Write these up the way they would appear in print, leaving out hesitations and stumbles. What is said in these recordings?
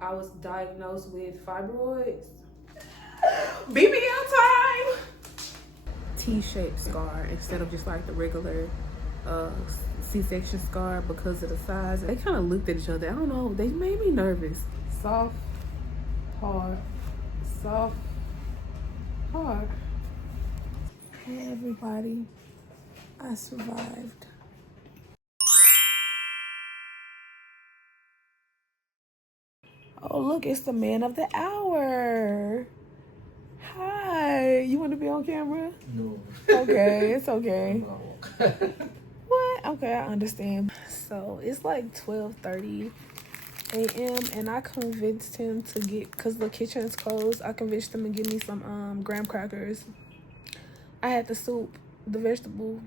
I was diagnosed with fibroids. BBL time! T-shaped scar instead of just like the regular C-section scar because of the size. They kind of looked at each other. I don't know. They made me nervous. Soft, hard, soft, hard. Hey everybody, I survived. Oh look, it's the man of the hour. Hi, you want to be on camera? No. Okay, it's okay. What? Okay, I understand. So it's like 12:30 a.m. and I convinced him to get, cause the kitchen is closed, I convinced him to give me some graham crackers. I had the soup, the vegetable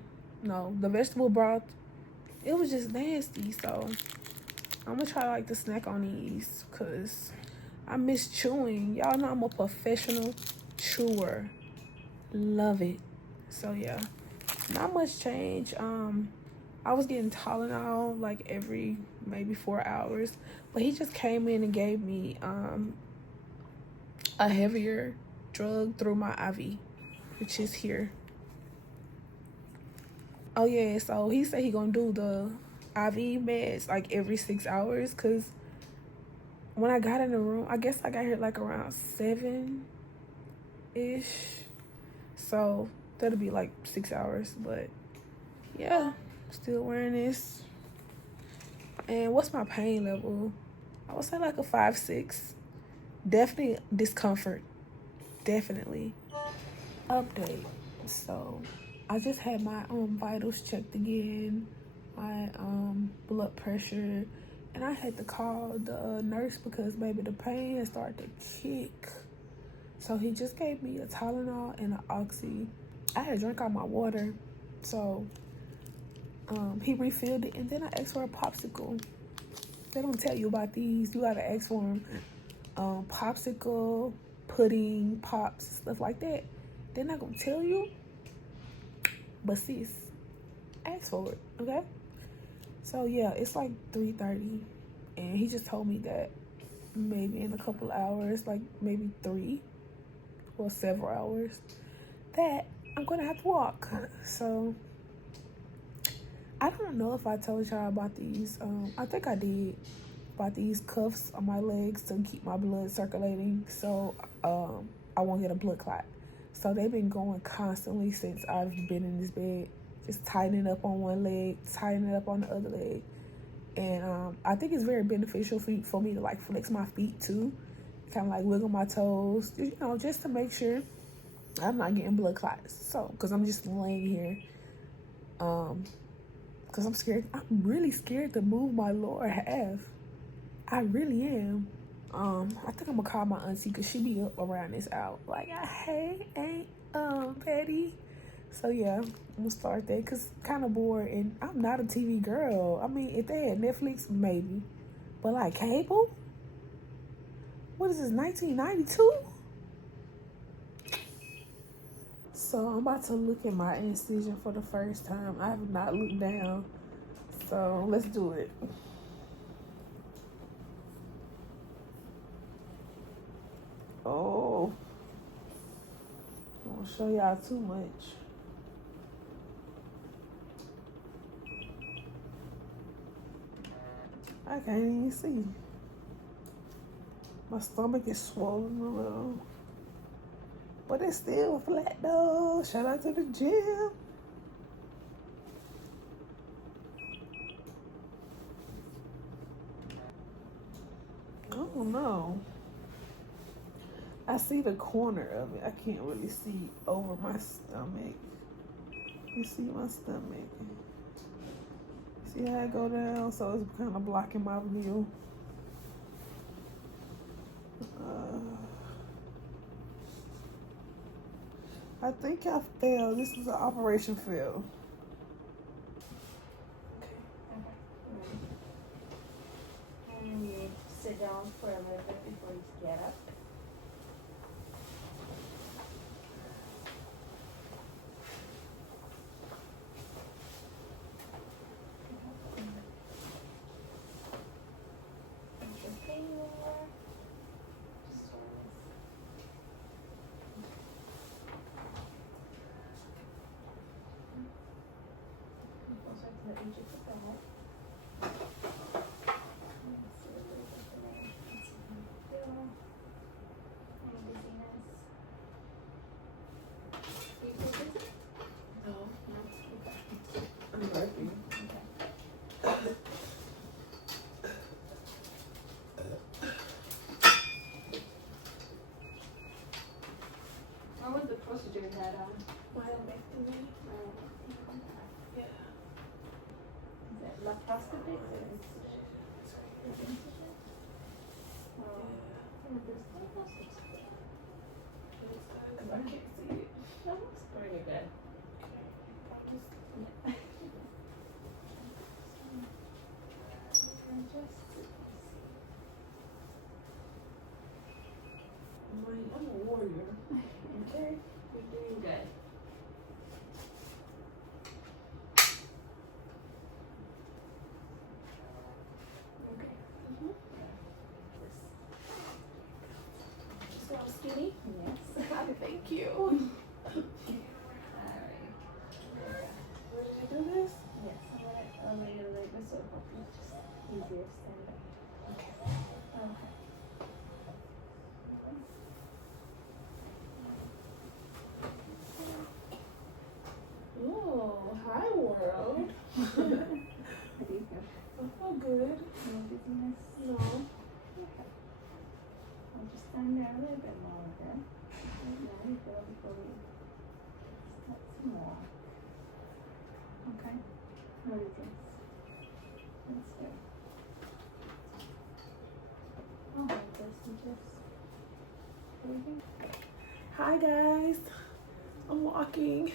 broth. It was just nasty, so I'm gonna try like to snack on these cause I miss chewing. Y'all know I'm a professional chewer. Love it. So yeah, not much change. I was getting Tylenol like every maybe 4 hours, but he just came in and gave me a heavier drug through my IV, which is here. Oh yeah, so he said he gonna do the IV meds like every 6 hours, cause when I got in the room, I guess I got here like around 7-ish, so that'll be like 6 hours. But yeah, still wearing this. And what's my pain level? I would say like a 5-6. Definitely discomfort. Definitely. Update. So I just had my vitals checked again, my blood pressure, and I had to call the nurse because maybe the pain had started to kick. So he just gave me a Tylenol and an Oxy. I had to drink all my water, so he refilled it, and then I asked for a popsicle. They don't tell you about these. You gotta ask for them. Popsicle, pudding, pops, stuff like that. They're not gonna tell you. But sis, ask for it, okay? So yeah, it's like 3:30, and he just told me that maybe in a couple hours, like maybe 3 or several hours, that I'm gonna have to walk. So I don't know if I told y'all about these. I think I did, about these cuffs on my legs to keep my blood circulating, so I won't get a blood clot. So they've been going constantly since I've been in this bed, just tightening up on one leg, tightening up on the other leg. And I think it's very beneficial for me to like flex my feet too, kind of like wiggle my toes, you know, just to make sure I'm not getting blood clots. So, because I'm just laying here, because I'm scared. I'm really scared to move my lower half. I really am. I think I'm gonna call my auntie because she be up around this hour. Like, hey, ain't Patty. So yeah, I'm gonna start that because kind of bored, and I'm not a TV girl. I mean, if they had Netflix, maybe, but like cable. What is this, 1992? So I'm about to look at my incision for the first time. I have not looked down, so let's do it. Oh, I won't show y'all too much. I can't even see. My stomach is swollen a little, but it's still flat though. Shout out to the gym. I don't know. I see the corner of it. I can't really see over my stomach. You see my stomach. See how it go down? So it's kind of blocking my view. I think I failed. This is an operation fail. And you sit down for a little bit before you get up. I can't see it. That looks pretty good. Yeah. I'm a warrior. Okay, you're doing good. Okay. So I'm skinny. Yes. Thank you. Alright. Where did you do this? Yes, I'll lay your leg so it'll help you just easier stand up. Okay. Oh, hi world. How do you feel? I feel good. No dizziness? No. Okay. I'll just stand there a little bit more, okay? Now you feel before we start some more. Okay? No dizziness. That's good. I'll hold this and just breathing. Hi guys, I'm walking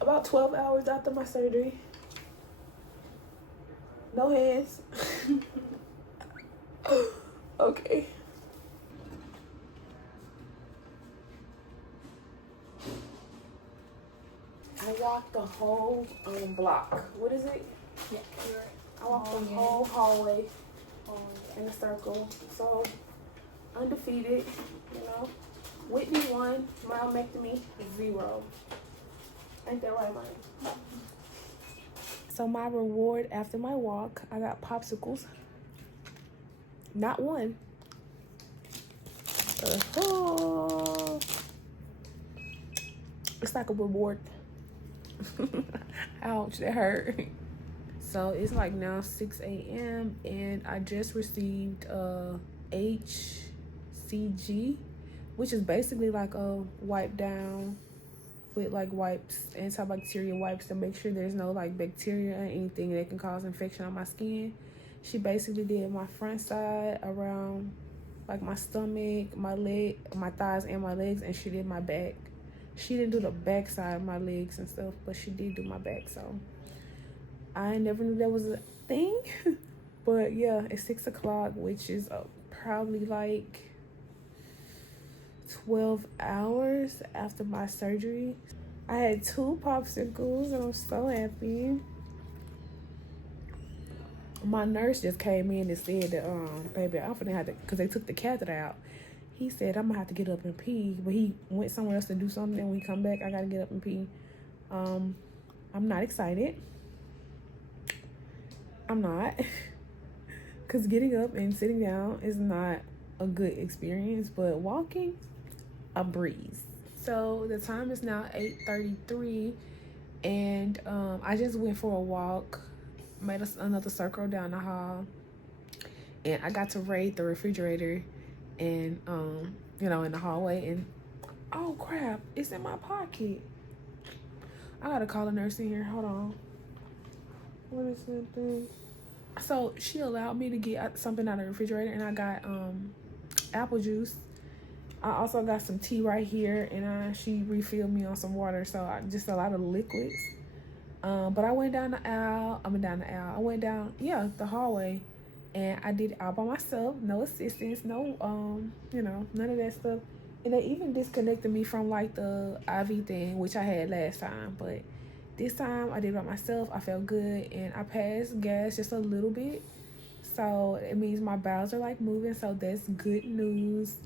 about 12 hours after my surgery. No hands. Okay. I walked the whole block. What is it? Yeah, I walked the yeah. whole hallway in a circle. So undefeated, you know. Whitney 1, myomectomy 0. Ain't that right, Mike? So my reward after my walk, I got popsicles. Not one. It's like a reward. Ouch, that hurt. So it's like now 6 a.m. and I just received HCG, which is basically like a wipe down with like wipes, antibacterial wipes to make sure there's no like bacteria or anything that can cause infection on my skin. She basically did my front side around like my stomach, my leg, my thighs and my legs, and she did my back. She didn't do the back side of my legs and stuff, but she did do my back. So I never knew that was a thing. But yeah, it's 6 o'clock, which is probably like 12 hours after my surgery. I had 2 popsicles and I'm so happy. My nurse just came in and said that, baby, I'm finna have to, because they took the catheter out. He said, I'm gonna have to get up and pee, but he went somewhere else to do something, and when he come back, I gotta get up and pee. I'm not excited. I'm not. Because getting up and sitting down is not a good experience, but walking, a breeze. So the time is now 8:33, and I just went for a walk, made another circle down the hall, and I got to raid the refrigerator and you know, in the hallway, and oh crap, it's in my pocket. I gotta call a nurse in here. Hold on. What is that thing? So she allowed me to get something out of the refrigerator, and I got apple juice. I also got some tea right here, and she refilled me on some water, so just a lot of liquids. But I went down the aisle. I went down, the hallway, and I did it all by myself. No assistance, no, you know, none of that stuff. And they even disconnected me from like the IV thing, which I had last time. But this time I did it by myself. I felt good, and I passed gas just a little bit. So it means my bowels are like moving, so that's good news.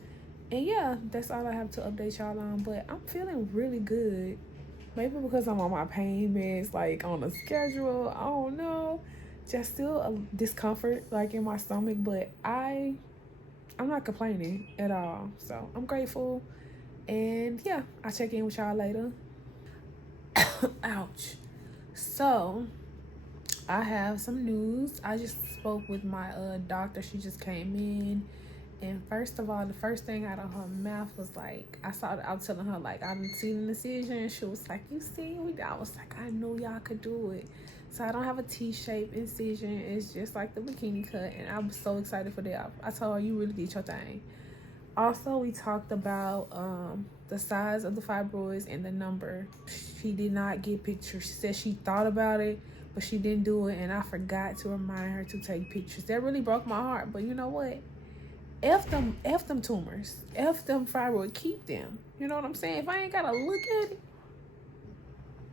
And yeah, that's all I have to update y'all on. But I'm feeling really good. Maybe because I'm on my pain meds, like on a schedule. I don't know. Just still a discomfort like in my stomach, but I'm not complaining at all. So I'm grateful. And yeah, I'll check in with y'all later. Ouch. So I have some news. I just spoke with my doctor. She just came in, and first of all, the first thing out of her mouth was like, I was telling her like, I didn't see an incision, and she was like, you see? I was like, I knew y'all could do it. So I don't have a T-shaped incision. It's just like the bikini cut, and I'm so excited for that. I told her, you really did your thing. Also, we talked about the size of the fibroids and the number. She did not get pictures. She said she thought about it, but she didn't do it, and I forgot to remind her to take pictures. That really broke my heart, but you know what? F them tumors. F them fibroids. Keep them. You know what I'm saying? If I ain't gotta look at it,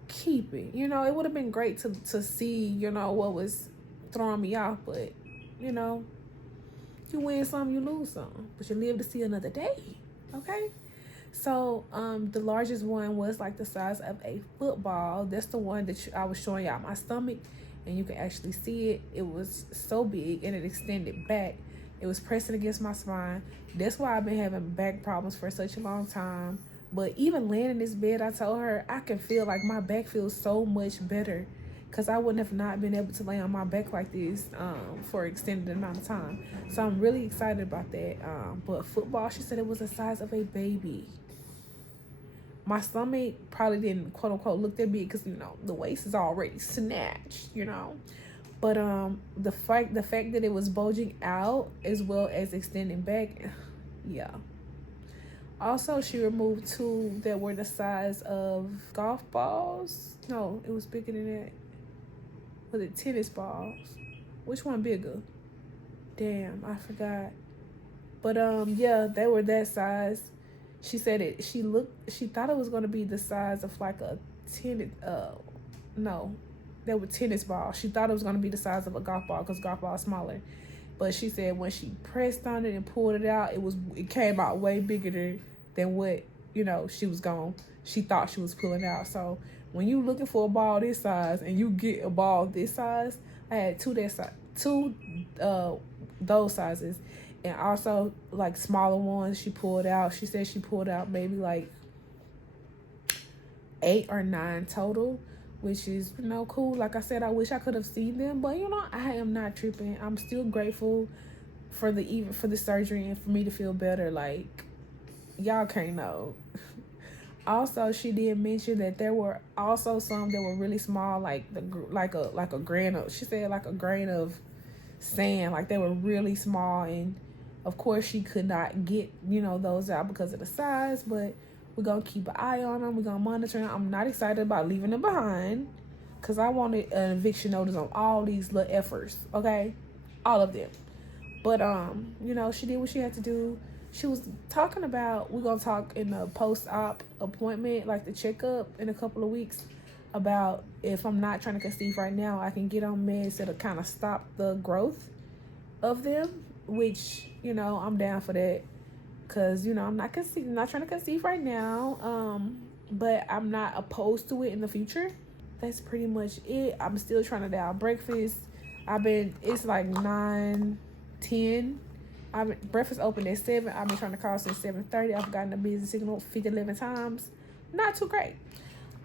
keep it. You know, it would have been great to see, you know, what was throwing me off, but, you know, you win some, you lose some, but you live to see another day. Okay? So the largest one was like the size of a football. That's the one that I was showing y'all my stomach, and you can actually see it. It was so big, and it extended back. It was pressing against my spine. That's why I've been having back problems for such a long time. But even laying in this bed, I told her I can feel like my back feels so much better, because I wouldn't have not been able to lay on my back like this for an extended amount of time. So I'm really excited about that. But football, she said it was the size of a baby. My stomach probably didn't, quote unquote, look that big because, you know, the waist is already snatched, you know. But the fact that it was bulging out as well as extending back, yeah. Also, she removed 2 that were the size of golf balls. No, it was bigger than that. Was it tennis balls? Which one bigger? Damn, I forgot. But yeah, they were that size. She said it. She thought it was gonna be the size of like a tennis. No, they were tennis balls. She thought it was gonna be the size of a golf ball because golf ball is smaller. But she said when she pressed on it and pulled it out, it came out way bigger than what, you know, she thought she was pulling out. So when you looking for a ball this size and you get a ball this size, I had 2 those sizes, and also like smaller ones she pulled out. She said she pulled out maybe like 8 or 9 total, which is, you know, cool. Like I said, I wish I could have seen them, but you know, I am not tripping. I'm still grateful for the surgery and for me to feel better. Like, y'all can't know. Also, she did mention that there were also some that were really small, like a grain of, she said like a grain of sand. Like they were really small, and of course she could not get, you know, those out because of the size, but we're gonna keep an eye on them. We're gonna monitor them. I'm not excited about leaving them behind because I wanted an eviction notice on all these little efforts, okay? All of them. But you know, she did what she had to do. She was talking about, we're gonna talk in the post-op appointment, like the checkup in a couple of weeks, about if I'm not trying to conceive right now, I can get on meds that'll kind of stop the growth of them, which, you know, I'm down for that. Cause, you know, I'm not trying to conceive right now, but I'm not opposed to it in the future. That's pretty much it. I'm still trying to dial breakfast. It's like 9:10. Breakfast opened at 7. I've been trying to call since 7:30. I've gotten a busy signal 11 times. Not too great.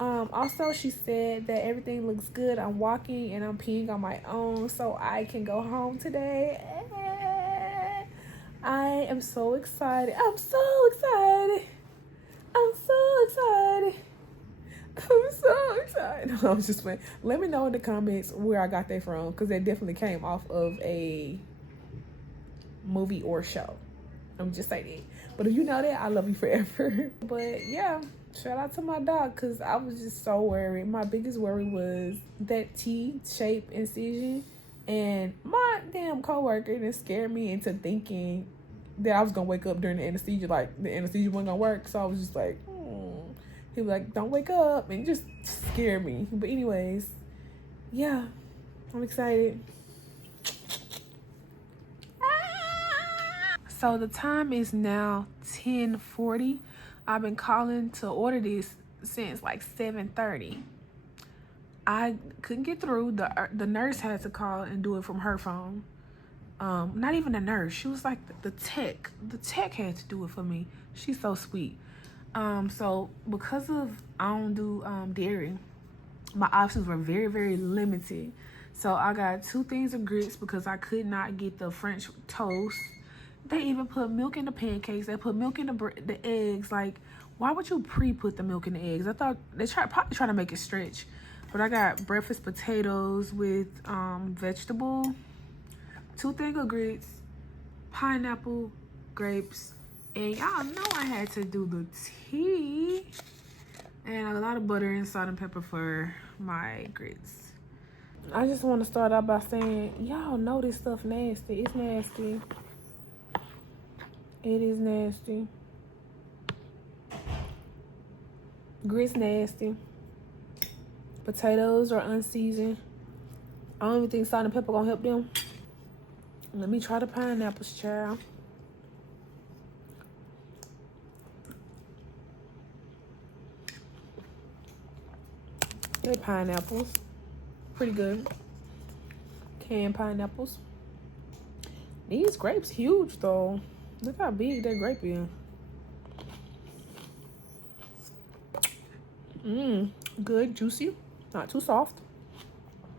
Also, she said that everything looks good. I'm walking and I'm peeing on my own, so I can go home today. I am so excited. I'm so excited. I'm just playing. Let me know in the comments where I got that from, because that definitely came off of a movie or show. I'm just saying it. But if you know that, I love you forever. But yeah, shout out to my dog, because I was just so worried. My biggest worry was that T-shaped incision. And my damn coworker didn't scare me into thinking that I was gonna wake up during the anesthesia, like the anesthesia wasn't gonna work. So I was just like, he was like, don't wake up, and just scared me. But anyways, yeah, I'm excited. So the time is now 10:40. I've been calling to order this since like 7:30. I couldn't get through. The nurse had to call and do it from her phone. Not even the nurse. She was like the tech. The tech had to do it for me. She's so sweet. So because of I don't do dairy, my options were very, very limited. So I got 2 things of grits because I could not get the French toast. They even put milk in the pancakes. They put milk in the eggs. Like, why would you pre-put the milk in the eggs? I thought they probably trying to make it stretch. But I got breakfast potatoes with vegetable, 2 things of grits, pineapple, grapes, And y'all know I had to do the tea. And a lot of butter and salt and pepper for my grits. I just want to start out by saying, y'all know this stuff nasty. It's nasty. It is nasty. Grits nasty. Potatoes are unseasoned. I don't even think salt and pepper gonna help them. Let me try the pineapples, child. They're pineapples. Pretty good. Canned pineapples. These grapes huge though. Look how big that grape is. Good, juicy. Not too soft.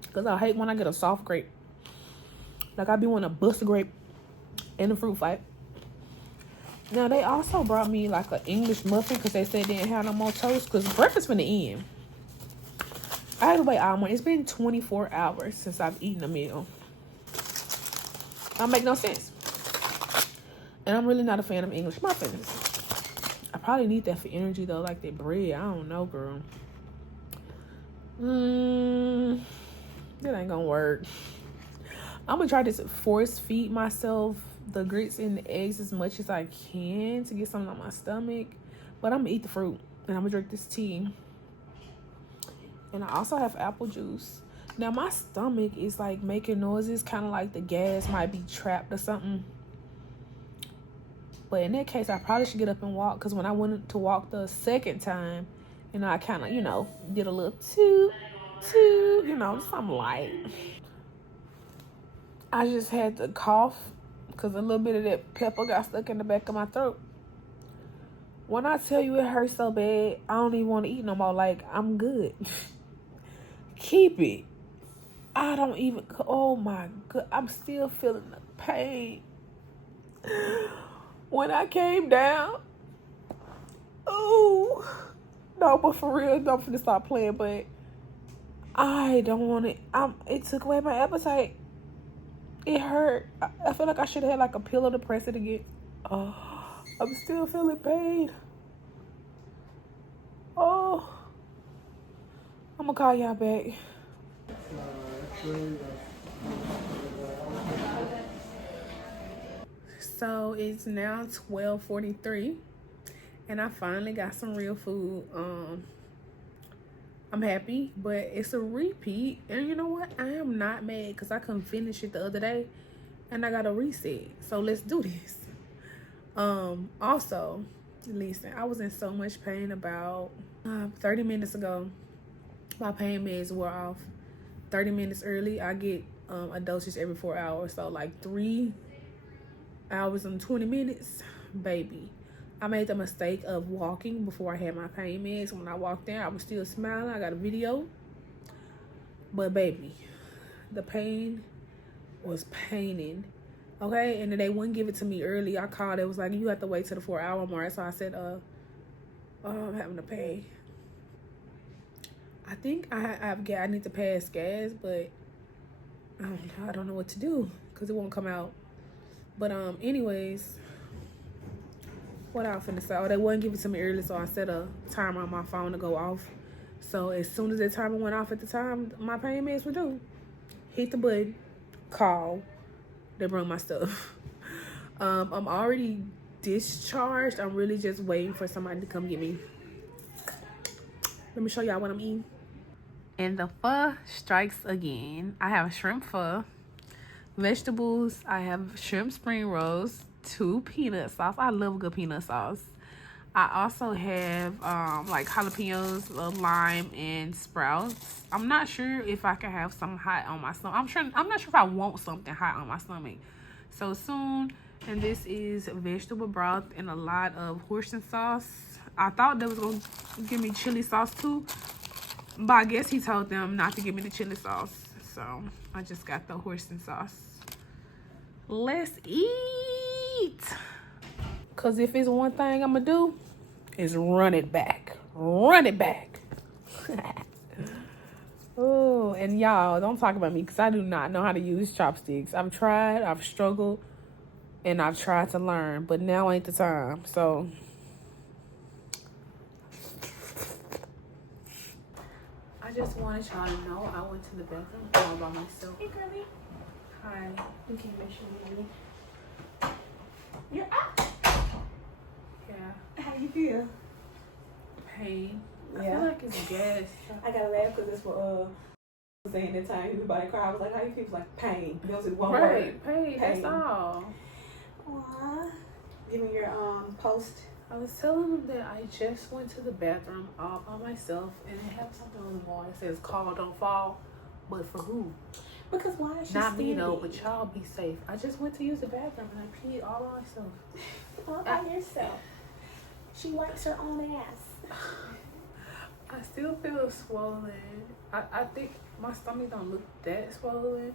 Because I hate when I get a soft grape. Like I be wanting to bust a grape in a fruit fight. Now they also brought me like an English muffin because they said they didn't have no more toast. Because breakfast from the end. I had to wait all morning. It's been 24 hours since I've eaten a meal. That make no sense. And I'm really not a fan of English muffins. I probably need that for energy though, like that bread. I don't know, girl. That ain't gonna work. I'm gonna try to force feed myself the grits and the eggs as much as I can to get something on my stomach. But I'm gonna eat the fruit and I'm gonna drink this tea. And I also have apple juice. Now my stomach is like making noises, kind of like the gas might be trapped or something. But in that case, I probably should get up and walk, because when I went to walk the second time, you know, I kind of, you know, did a little toot, you know, something light. I just had to cough because a little bit of that pepper got stuck in the back of my throat. When I tell you it hurts so bad, I don't even want to eat no more. Like, I'm good. Keep it. I don't even, oh my God, I'm still feeling the pain. When I came down, oh, no, but for real, don't finna stop playing, but I don't want it. It took away my appetite. It hurt. I feel like I should have had like a pillow to press it again. Oh, I'm still feeling pain. Oh, I'm gonna call y'all back. So it's now 12:43 and I finally got some real food. I'm happy, but it's a repeat, and you know what, I am not mad because I couldn't finish it the other day and I got a reset. So let's do this. Also, listen, I was in so much pain about 30 minutes ago. My pain meds were off. 30 minutes early, I get a dosage every 4 hours, so like 3 hours and 20 minutes, baby. I made the mistake of walking before I had my pain meds. When I walked in, I was still smiling. I got a video. But baby, the pain was paining. Okay, and then they wouldn't give it to me early. I called. It was like, you have to wait till the 4 hour mark. So I said, I'm having to pay. I think I need to pass gas, but I don't know what to do because it won't come out. But anyways, what I was finna say? Oh, they wouldn't give it to me early, so I set a timer on my phone to go off. So as soon as that timer went off at the time my pain meds were due, hit the button, call, they bring my stuff. I'm already discharged. I'm really just waiting for somebody to come get me. Let me show y'all what I'm eating. And the pho strikes again. I have shrimp pho, vegetables. I have shrimp spring rolls, 2 peanut sauce. I love good peanut sauce. I also have like jalapenos, lime, and sprouts. I'm not sure if I can have some hot on my stomach. I'm not sure if I want something hot on my stomach so soon. And this is vegetable broth and a lot of hoisin sauce. I thought they was gonna give me chili sauce too, but I guess he told them not to give me the chili sauce. So I just got the hoisin sauce. Let's eat. Cause if it's one thing I'm gonna do, is run it back. Run it back. Oh, and y'all, don't talk about me because I do not know how to use chopsticks. I've tried, I've struggled. and I've tried to learn, but now ain't the time. So I just wanted y'all to know I went to the bathroom all by myself. Hey, girlie. Hi. Okay, make sure you You're up. Yeah. How you feel? Pain. I Yeah. feel like it's gas. I gotta laugh because it's for saying that time everybody cried. I was like, how you feel? Like pain. There was one word. Right. Pain. That's all. Aww. Give me your post. I was telling them that I just went to the bathroom all by myself, and it had something on the wall that says "Call, don't fall," but for who? Because why is she Not me though, standing? but y'all be safe. I just went to use the bathroom and I peed all by myself. All by yourself. She wipes her own ass. I still feel swollen. I think my stomach don't look that swollen,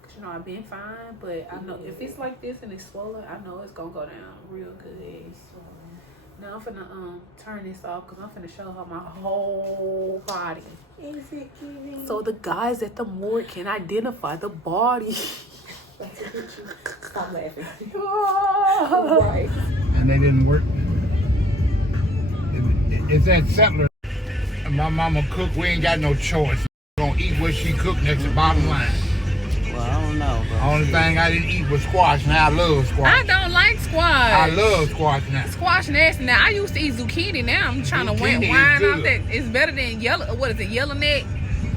cause you know I've been fine. But I know if it's like this and it's swollen, I know it's gonna go down real good. Now I'm finna turn this off because I'm finna show her my whole body. Is it giving? So the guys at the morgue can identify the body. Stop laughing. Oh. Right. And they didn't work. It's that settler. My mama cook, we ain't got no choice. We're gonna eat what she cooked, that's the bottom line. Well, I don't know, bro. The only thing I didn't eat was squash, now I love squash. I don't like squash. I love squash now. Squash nasty. Now I used to eat zucchini. Now I'm trying to Zucchini is wind good. off that. It's better than yellow. What is it? Yellow neck.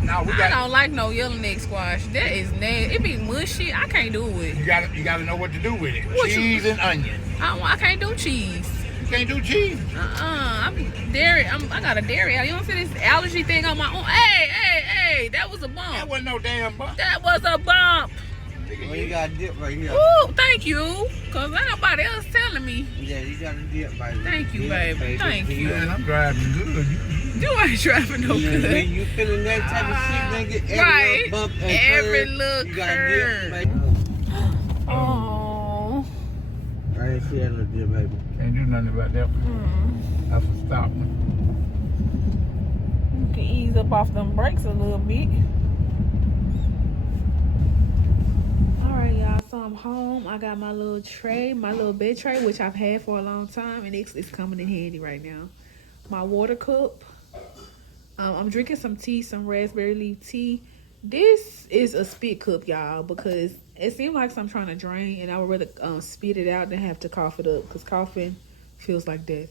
Now we I got. don't like no yellow neck squash. That is nasty. It be mushy. I can't do it. You gotta know what to do with it. What you- Cheese and onion. I can't do cheese. You can't do cheese. I'm dairy. I got a dairy. You don't see this allergy thing on my own. Hey! That was a That bump. wasn't no damn bump. That was a bump. Well, you got a dip right here. Ooh, thank you. Cause ain't nobody else telling me. Yeah, you got a dip, baby. Thank you, Dip, baby. Thank you. Man, I'm driving good. You ain't driving no When good. you feeling that type of shit, nigga, every Right. little bump and Every curve, little you got a curve. dip, baby. Oh. I didn't see that little dip, baby. Can't do nothing about that. That's a stop one. You can ease up off them brakes a little bit. Alright, y'all. So I'm home. I got my little tray, my little bed tray, which I've had for a long time, and it's coming in handy right now. My water cup. I'm drinking some tea, some raspberry leaf tea. This is a spit cup, y'all, because it seems like I'm trying to drain, and I would rather spit it out than have to cough it up, because coughing feels like death.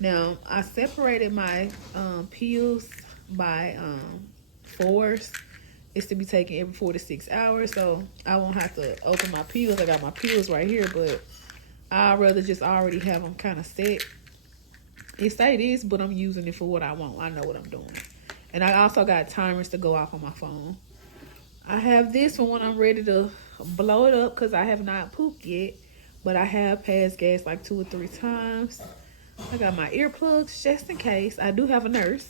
Now, I separated my pills by fours. It's to be taken every 4 to 6 hours, so I won't have to open my pills. I got my pills right here, but I'd rather just already have them kind of set. It say this, but I'm using it for what I want. I know what I'm doing. And I also got timers to go off on my phone. I have this for when I'm ready to blow it up because I have not pooped yet, but I have passed gas like 2 or 3 times. I got my earplugs just in case. I do have a nurse.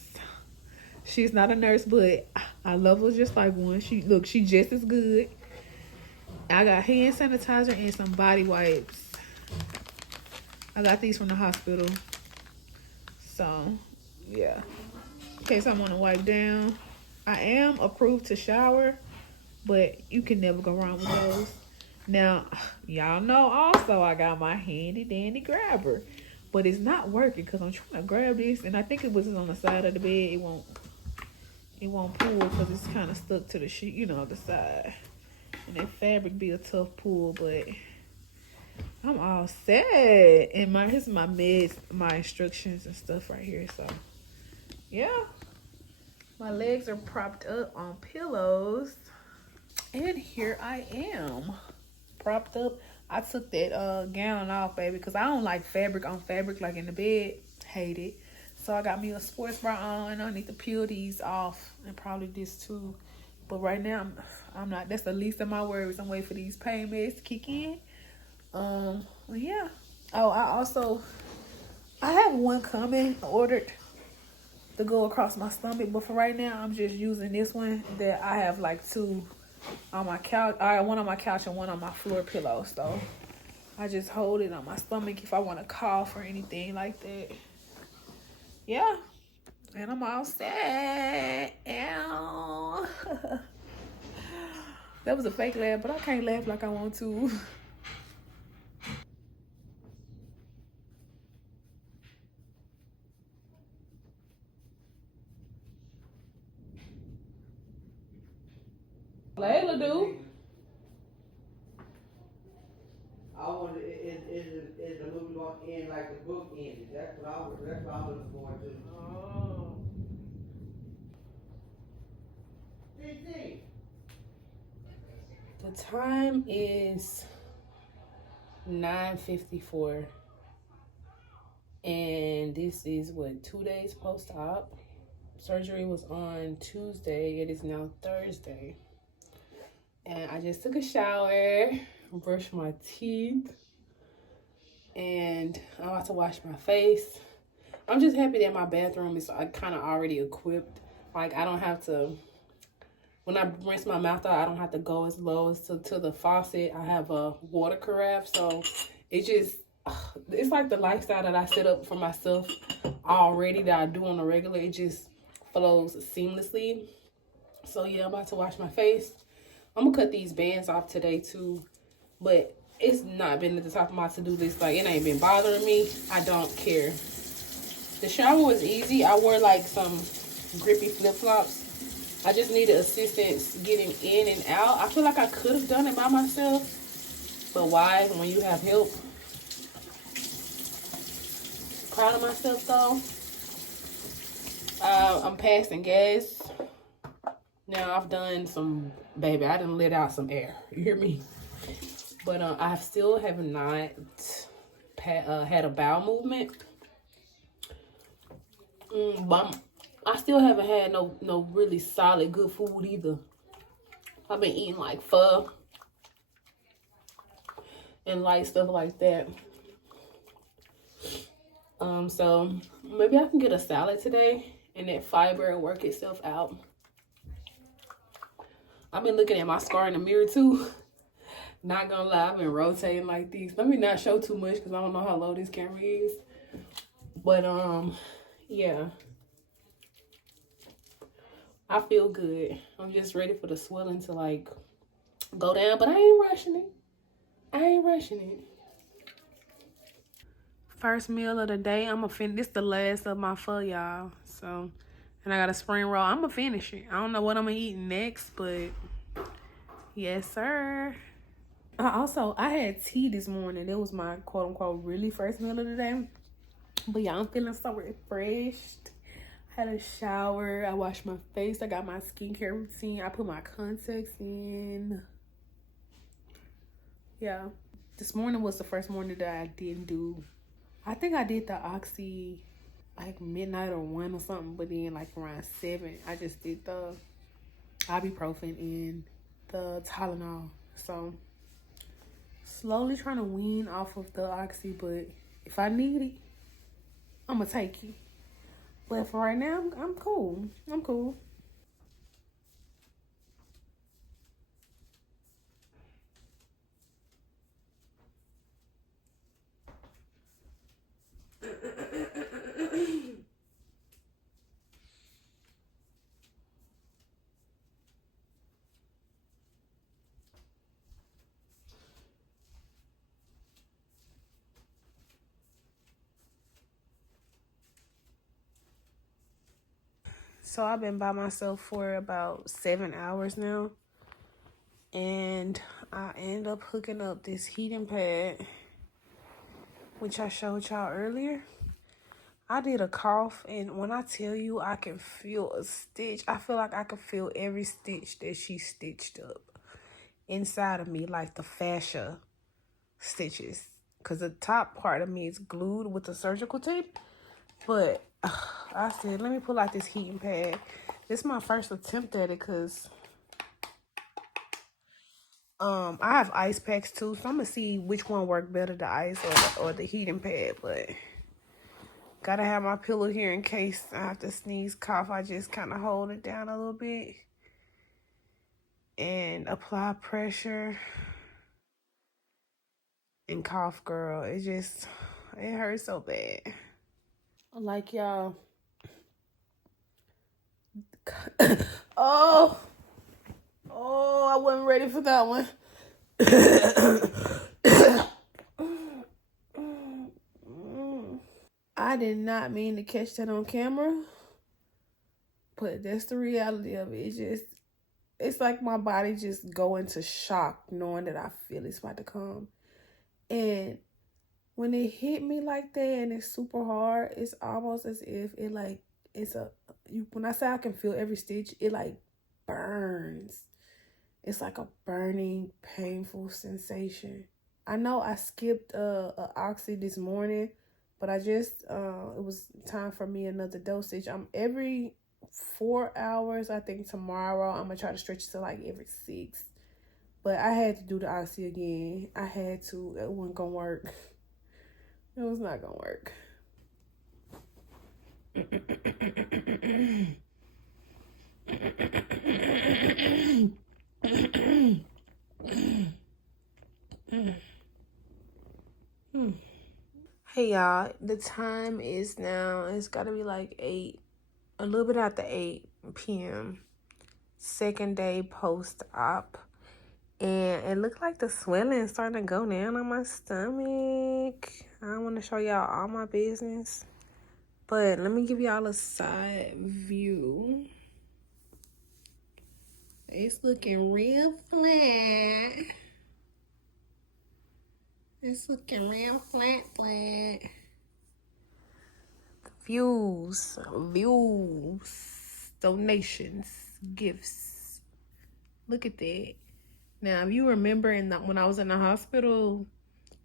She's not a nurse, but I love her just like one. She just as good. I got hand sanitizer and some body wipes. I got these from the hospital. So, yeah. In case I want to wipe down. I am approved to shower, but you can never go wrong with those. Now, y'all know also I got my handy dandy grabber, but it's not working because I'm trying to grab this, and I think it was on the side of the bed. It won't pull because it's kind of stuck to the sheet, the side. And that fabric be a tough pull, but I'm all set. And here's my meds, my instructions and stuff right here. So, yeah. My legs are propped up on pillows. And here I am, propped up. I took that gown off, baby, because I don't like fabric on fabric like in the bed. Hate it. So I got me a sports bra on, and I need to peel these off, and probably this too. But right now, I'm not. That's the least of my worries. I'm waiting for these pain meds to kick in. Yeah. Oh, I have one coming ordered to go across my stomach, but for right now, I'm just using this one that I have like 2 on my couch. I have one on my couch and one on my floor pillow. So I just hold it on my stomach if I want to cough or anything like that. Yeah. And I'm all set. Ow. That was a fake laugh, but I can't laugh like I want to. Layla do. I wonder, is the movie going to end like the book ended? That's what I was looking forward to. Oh. The time is 9:54. And this is what, 2 days post-op. Surgery was on Tuesday. It is now Thursday. And I just took a shower, brushed my teeth, and I'm about to wash my face. I'm just happy that my bathroom is kind of already equipped. Like, I don't have to, when I rinse my mouth out, I don't have to go as low as to the faucet. I have a water carafe, so it just, it's like the lifestyle that I set up for myself already that I do on a regular. It just flows seamlessly. So yeah, I'm about to wash my face. I'm gonna cut these bands off today too, but it's not been at the top of my to-do list. Like, it ain't been bothering me. I don't care. The shower was easy. I wore like some grippy flip-flops. I just needed assistance getting in and out. I feel like I could have done it by myself, but why when you have help? Proud of myself though. I'm passing gas. Now I've done some, baby, I done let out some air. You hear me? But I still have not had a bowel movement. But I still haven't had no really solid good food either. I've been eating like pho and light stuff like that. So maybe I can get a salad today and that fiber will work itself out. I've been looking at my scar in the mirror too. Not gonna lie, I've been rotating like these. Let me not show too much because I don't know how low this camera is. But yeah. I feel good. I'm just ready for the swelling to like go down, but I ain't rushing it. I ain't rushing it. First meal of the day, I'm gonna finish. This the last of my pho, y'all. So, and I got a spring roll. I'm gonna finish it. I don't know what I'm gonna eat next, but yes, sir. I had tea this morning. It was my quote unquote really first meal of the day. But yeah, I'm feeling so refreshed. I had a shower. I washed my face. I got my skincare routine. I put my contacts in. Yeah. This morning was the first morning that I didn't do. I think I did the Oxy like midnight or 1 or something. But then like around 7, I just did the ibuprofen and the Tylenol. So slowly trying to wean off of the Oxy, but if I need it, I'm gonna take it. But for right now, I'm cool. I'm cool. So I've been by myself for about 7 hours now. And I end up hooking up this heating pad, which I showed y'all earlier. I did a cough, and when I tell you I can feel a stitch, I feel like I can feel every stitch that she stitched up inside of me, like the fascia stitches. Because the top part of me is glued with the surgical tape. But I said, let me pull out this heating pad. This is my first attempt at it because I have ice packs too. So I'm going to see which one worked better, the ice or the heating pad. But gotta have my pillow here in case I have to sneeze, cough. I just kind of hold it down a little bit and apply pressure and cough, girl. It hurts so bad. Like, y'all. Oh, I wasn't ready for that one. I did not mean to catch that on camera, but that's the reality of it. It just, it's like my body just go into shock knowing that I feel it's about to come. And when it hit me like that and it's super hard, it's almost as if it like, when I say I can feel every stitch, it like burns. It's like a burning, painful sensation. I know I skipped a oxy this morning, but I just, it was time for me another dosage. I'm every 4 hours. I think tomorrow I'm gonna try to stretch it to like every 6. But I had to do the oxy again. I had to. It wasn't gonna work. It was not gonna work. Hey y'all, the time is now, it's gotta be like 8, a little bit after 8 p.m. Second day post-op. And it looked like the swelling is starting to go down on my stomach. I don't want to show y'all all my business, but let me give y'all a side view. It's looking real flat. It's looking real flat. Views, donations, gifts. Look at that. Now, if you remember when I was in the hospital,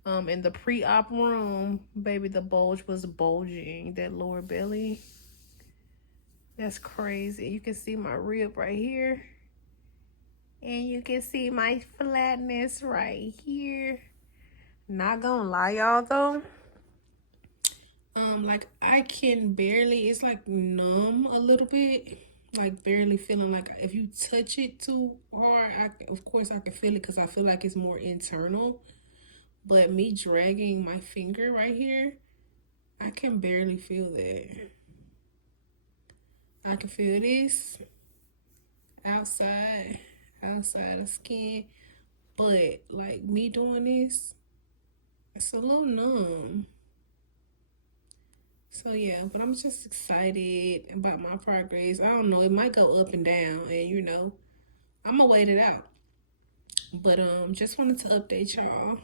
in the pre-op room, baby, the bulge was bulging, that lower belly. That's crazy. You can see my rib right here. And you can see my flatness right here. Not gonna lie, y'all, though. Like, I can barely, it's like numb a little bit. Like, barely feeling like if you touch it too hard, of course I can feel it because I feel like it's more internal. But me dragging my finger right here, I can barely feel that. I can feel this outside the skin. But, like, me doing this, it's a little numb. So, yeah, but I'm just excited about my progress. I don't know, it might go up and down, and, you know, I'm going to wait it out. But, just wanted to update y'all.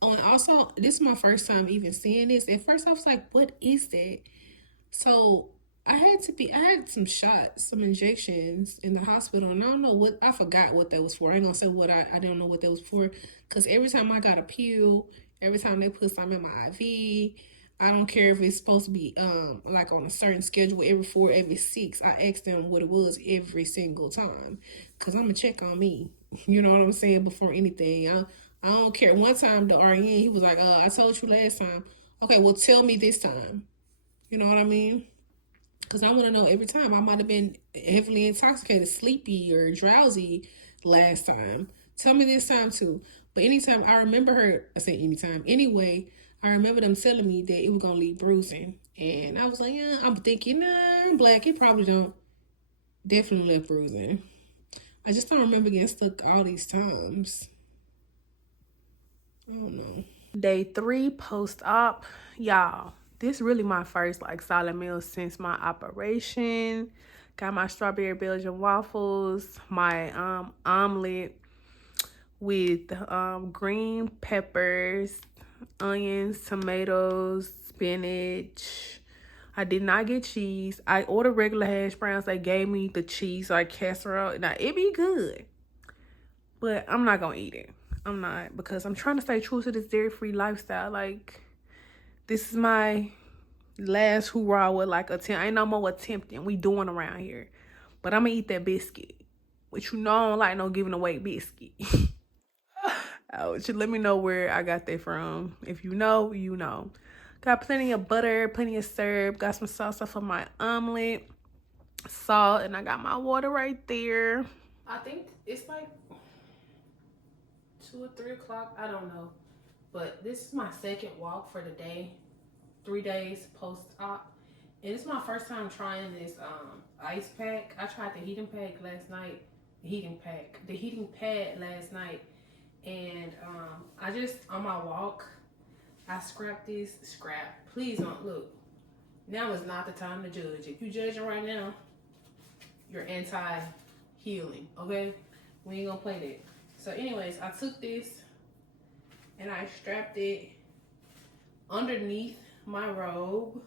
Oh, and also, this is my first time even seeing this. At first, I was like, what is that? So, I had some shots, some injections in the hospital, and I forgot what that was for. I ain't gonna say I don't know what that was for, because every time I got a pill, every time they put something in my IV, I don't care if it's supposed to be, like on a certain schedule, every 4, every 6, I asked them what it was every single time, because I'm gonna check on me, you know what I'm saying, before anything. I don't care. One time, the RN, he was like, I told you last time. Okay, well, tell me this time. You know what I mean? Because I want to know every time. I might have been heavily intoxicated, sleepy, or drowsy last time. Tell me this time, too. But anytime, I remember her, I say anytime. Anyway, I remember them telling me that it was going to leave bruising. And I was like, yeah, I'm thinking, nah, I'm black. It probably don't. Definitely left bruising. I just don't remember getting stuck all these times. I don't know. Day 3 post-op. Y'all, this really my first like solid meal since my operation. Got my strawberry Belgian waffles, my omelet with green peppers, onions, tomatoes, spinach. I did not get cheese. I ordered regular hash browns. They gave me the cheese, like casserole. Now, it be good, but I'm not gonna eat it. I'm not, because I'm trying to stay true to this dairy-free lifestyle. Like, this is my last hoorah with like attempt. Ain't no more attempting. We doing around here. But I'm gonna eat that biscuit. Which, you know, I don't like no giving away biscuit. Ouch. Let me know where I got that from. If you know, you know. Got plenty of butter, plenty of syrup. Got some salsa for my omelet. Salt. And I got my water right there. I think it's like 2 or 3 o'clock. I don't know. But this is my second walk for the day. 3 days post-op. And it's my first time trying this ice pack. I tried the heating pad last night. And I just, on my walk, I please don't look. Now is not the time to judge. If you're judging right now, you're healing, okay? We ain't gonna play that. So anyways, I took this and I strapped it underneath my robe.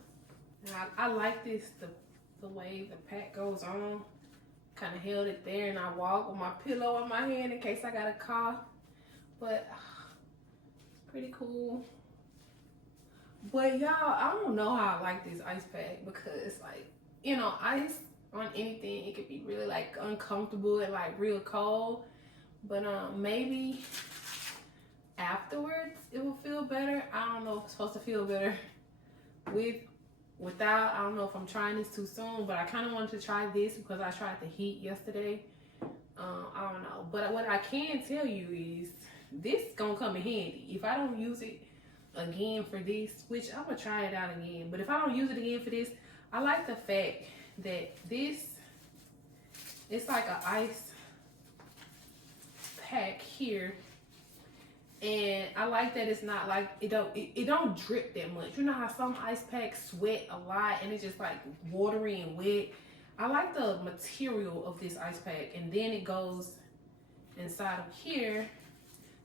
And I like this, the way the pack goes on. Kind of held it there, and I walk with my pillow in my hand in case I got a cough. But it's pretty cool. But y'all, I don't know how I like this ice pack, because like, you know, ice on anything, it could be really like uncomfortable and like real cold. But maybe afterwards it will feel better. I don't know if it's supposed to feel better without. I don't know if I'm trying this too soon, but I kind of wanted to try this because I tried the heat yesterday. I don't know, but what I can tell you is this gonna come in handy if I don't use it again for this, which I'm gonna try it out again. But if I don't use it again for this, I like the fact that this, it's like an ice pack here, and I like that it's not like it don't drip that much. You know how some ice packs sweat a lot and it's just like watery and wet. I like the material of this ice pack, and then it goes inside of here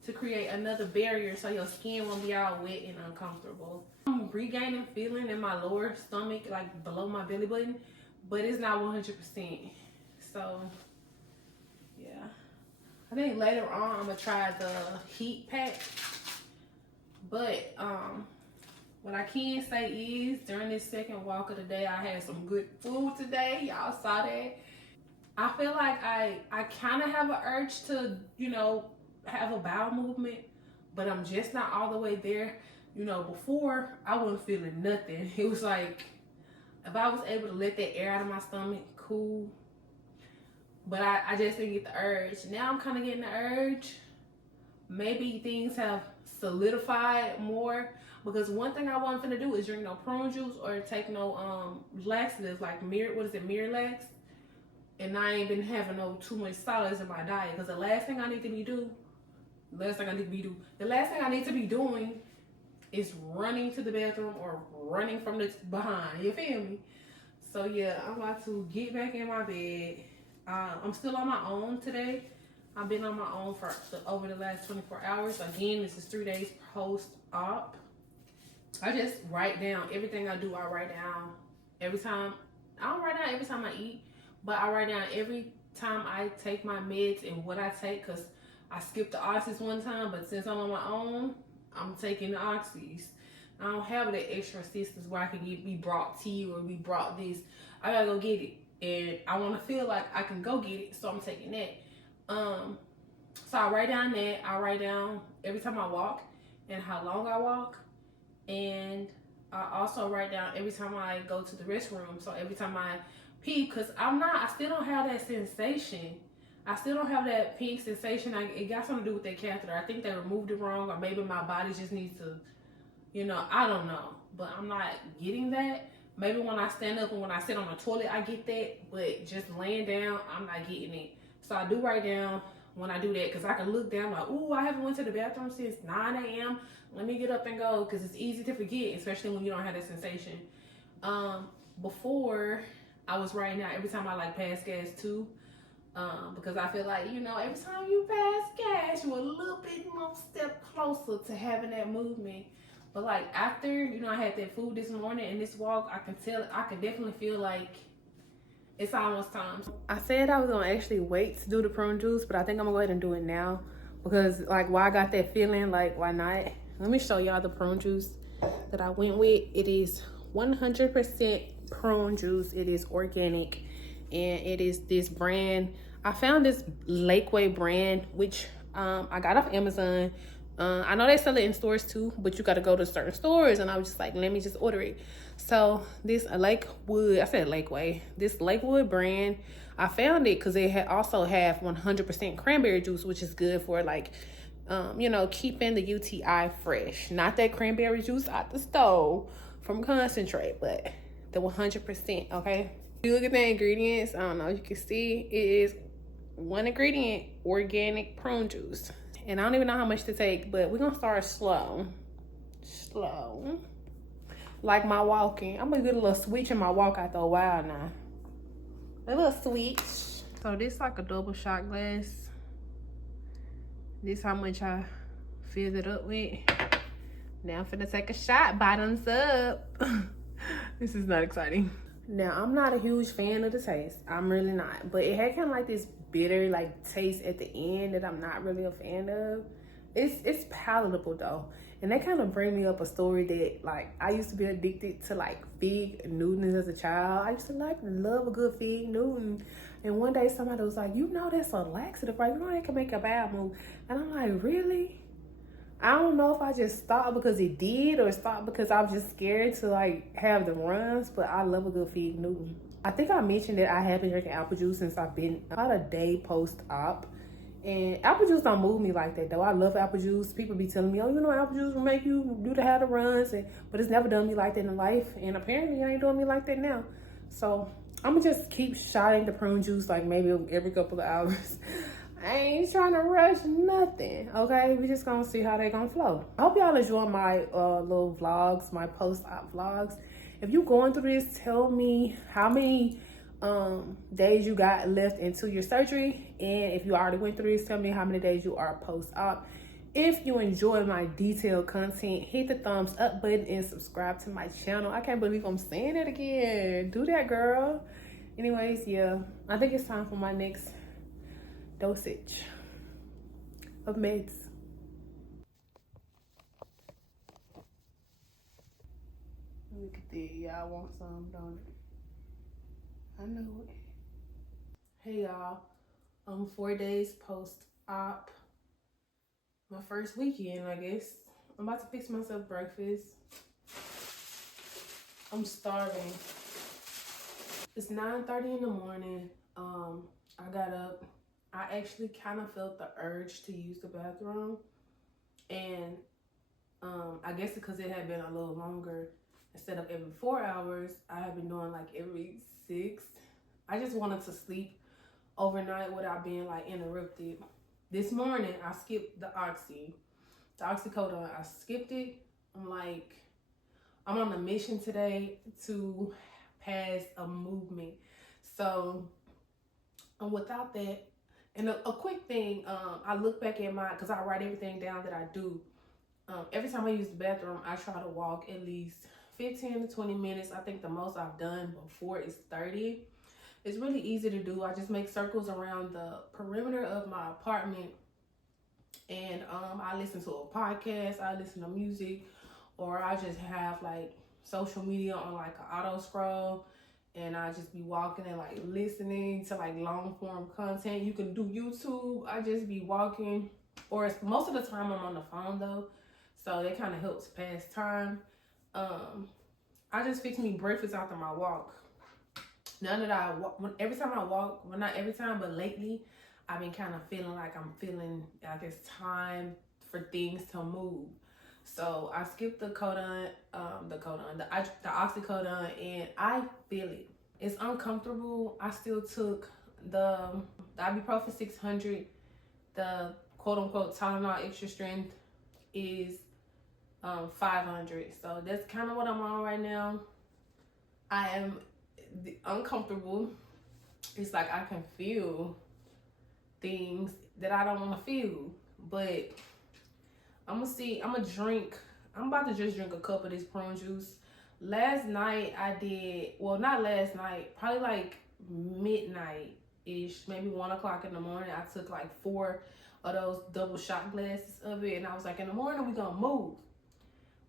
to create another barrier so your skin won't be all wet and uncomfortable. I'm regaining feeling in my lower stomach, like below my belly button, but it's not 100%. So yeah, I think later on I'm gonna try the heat pack. But what I can say is during this second walk of the day, I had some good food today. Y'all saw that. I feel like I kind of have an urge to, you know, have a bowel movement, but I'm just not all the way there. You know, before I wasn't feeling nothing. It was like, if I was able to let that air out of my stomach, cool. But I just didn't get the urge. Now I'm kind of getting the urge. Maybe things have solidified more, because one thing I wasn't gonna do is drink no prune juice or take no laxatives like Miralax. And I ain't been having no too much solids in my diet, because the last thing I need to be doing is running to the bathroom or running from the behind. You feel me? So yeah, I'm about to get back in my bed. I'm still on my own today. I've been on my own for over the last 24 hours. Again, this is 3 days post-op. I just write down everything I do. I write down every time. I don't write down every time I eat, but I write down every time I take my meds and what I take, because I skipped the oxys one time, but since I'm on my own, I'm taking the oxys. I don't have that extra assistance where I can be brought tea or be brought this. I gotta go get it, and I want to feel like I can go get it, so I'm taking that. So I write down that. I write down every time I walk and how long I walk, and I also write down every time I go to the restroom. So every time I pee, because I still don't have that sensation. I still don't have that pink sensation. It got something to do with that catheter. I think they removed it wrong, or maybe my body just needs to, you know, I don't know. But I'm not getting that. Maybe when I stand up and when I sit on the toilet, I get that. But just laying down, I'm not getting it. So I do write down when I do that, because I can look down like, ooh, I haven't went to the bathroom since 9 a.m. Let me get up and go, because it's easy to forget, especially when you don't have that sensation. Before, I was writing out every time I like pass gas too. Because I feel like, you know, every time you pass gas, you're a little bit more step closer to having that movement. But like after, you know, I had that food this morning and this walk, I can definitely feel like it's almost time. I said I was gonna actually wait to do the prune juice, but I think I'm gonna go ahead and do it now, because like, why I got that feeling, like, why not? Let me show y'all the prune juice that I went with. It is 100% prune juice. It is organic, and it is this brand. I found this Lakeway brand, which I got off Amazon. I know they sell it in stores too, but you got to go to certain stores, and I was just like, let me just order it. So this Lakeway, this Lakewood brand, I found it because they also have 100% cranberry juice, which is good for like, you know, keeping the UTI fresh. Not that cranberry juice out the stove from concentrate, but the 100%, okay? If you look at the ingredients, I don't know if you can see, it is one ingredient, organic prune juice. And I don't even know how much to take, but we're gonna start slow. Like my walking. I'm gonna get a little switch in my walk after a while now. A little switch. So this like a double shot glass. This how much I filled it up with. Now I'm finna take a shot, bottoms up. This is not exciting. Now I'm not a huge fan of the taste. I'm really not. But it had kind of like this bitter like taste at the end that I'm not really a fan of. It's palatable though. And that kind of bring me up a story that like I used to be addicted to like fig Newtons as a child. I used to like love a good fig Newton. And one day somebody was like, you know that's a laxative, right? You know that can make a bowel move. And I'm like, really? I don't know if I just stopped because it did or stopped because I was just scared to like have the runs, but I love a good fig Newton. I think I mentioned that I have been drinking apple juice since I've been about a day post-op. And apple juice don't move me like that though. I love apple juice. People be telling me, oh, you know, apple juice will make you do the have the runs, but it's never done me like that in life. And apparently it ain't doing me like that now. So I'm gonna just keep shotting the prune juice like maybe every couple of hours. I ain't trying to rush nothing, okay? We just gonna see how they gonna flow. I hope y'all enjoy my little vlogs, my post-op vlogs. If you going through this, tell me how many days you got left into your surgery. And if you already went through this, tell me how many days you are post-op. If you enjoy my detailed content, hit the thumbs up button and subscribe to my channel. I can't believe I'm saying it again. Do that, girl. Anyways, yeah, I think it's time for my next dosage of meds. Look at that. Y'all want some, don't it? I know it. Hey y'all, I'm 4 days post-op. My first weekend, I guess. I'm about to fix myself breakfast. I'm starving. It's 9:30 in the morning. I got up. I actually kind of felt the urge to use the bathroom. And I guess because it had been a little longer, instead of every 4 hours, I have been doing like every 6. I just wanted to sleep overnight without being like interrupted. This morning, I skipped the oxycodone. I skipped it. I'm on a mission today to pass a movement. So without that, and a quick thing, I look back at because I write everything down that I do. Every time I use the bathroom, I try to walk at least 15 to 20 minutes. I think the most I've done before is 30. It's really easy to do. I just make circles around the perimeter of my apartment, and I listen to a podcast, I listen to music, or I just have like social media on like an auto scroll, and I just be walking and like listening to like long form content. You can do YouTube. I just be walking, or most of the time I'm on the phone though, so that kind of helps pass time. I just fix me breakfast after my walk. Now that I walk, every time I walk, well, not every time, but lately, I've been kind of feeling like it's time for things to move. So I skipped the oxycodone, and I feel it. It's uncomfortable. I still took the ibuprofen 600. The quote unquote Tylenol extra strength is 500. So that's kind of what I'm on right now. I am uncomfortable. It's like I can feel things that I don't want to feel, but I'm about to just drink a cup of this prune juice. Last night not last night, probably like midnight ish, maybe 1 o'clock in the morning, I took like 4 of those double shot glasses of it, and I was like, in the morning we gonna move.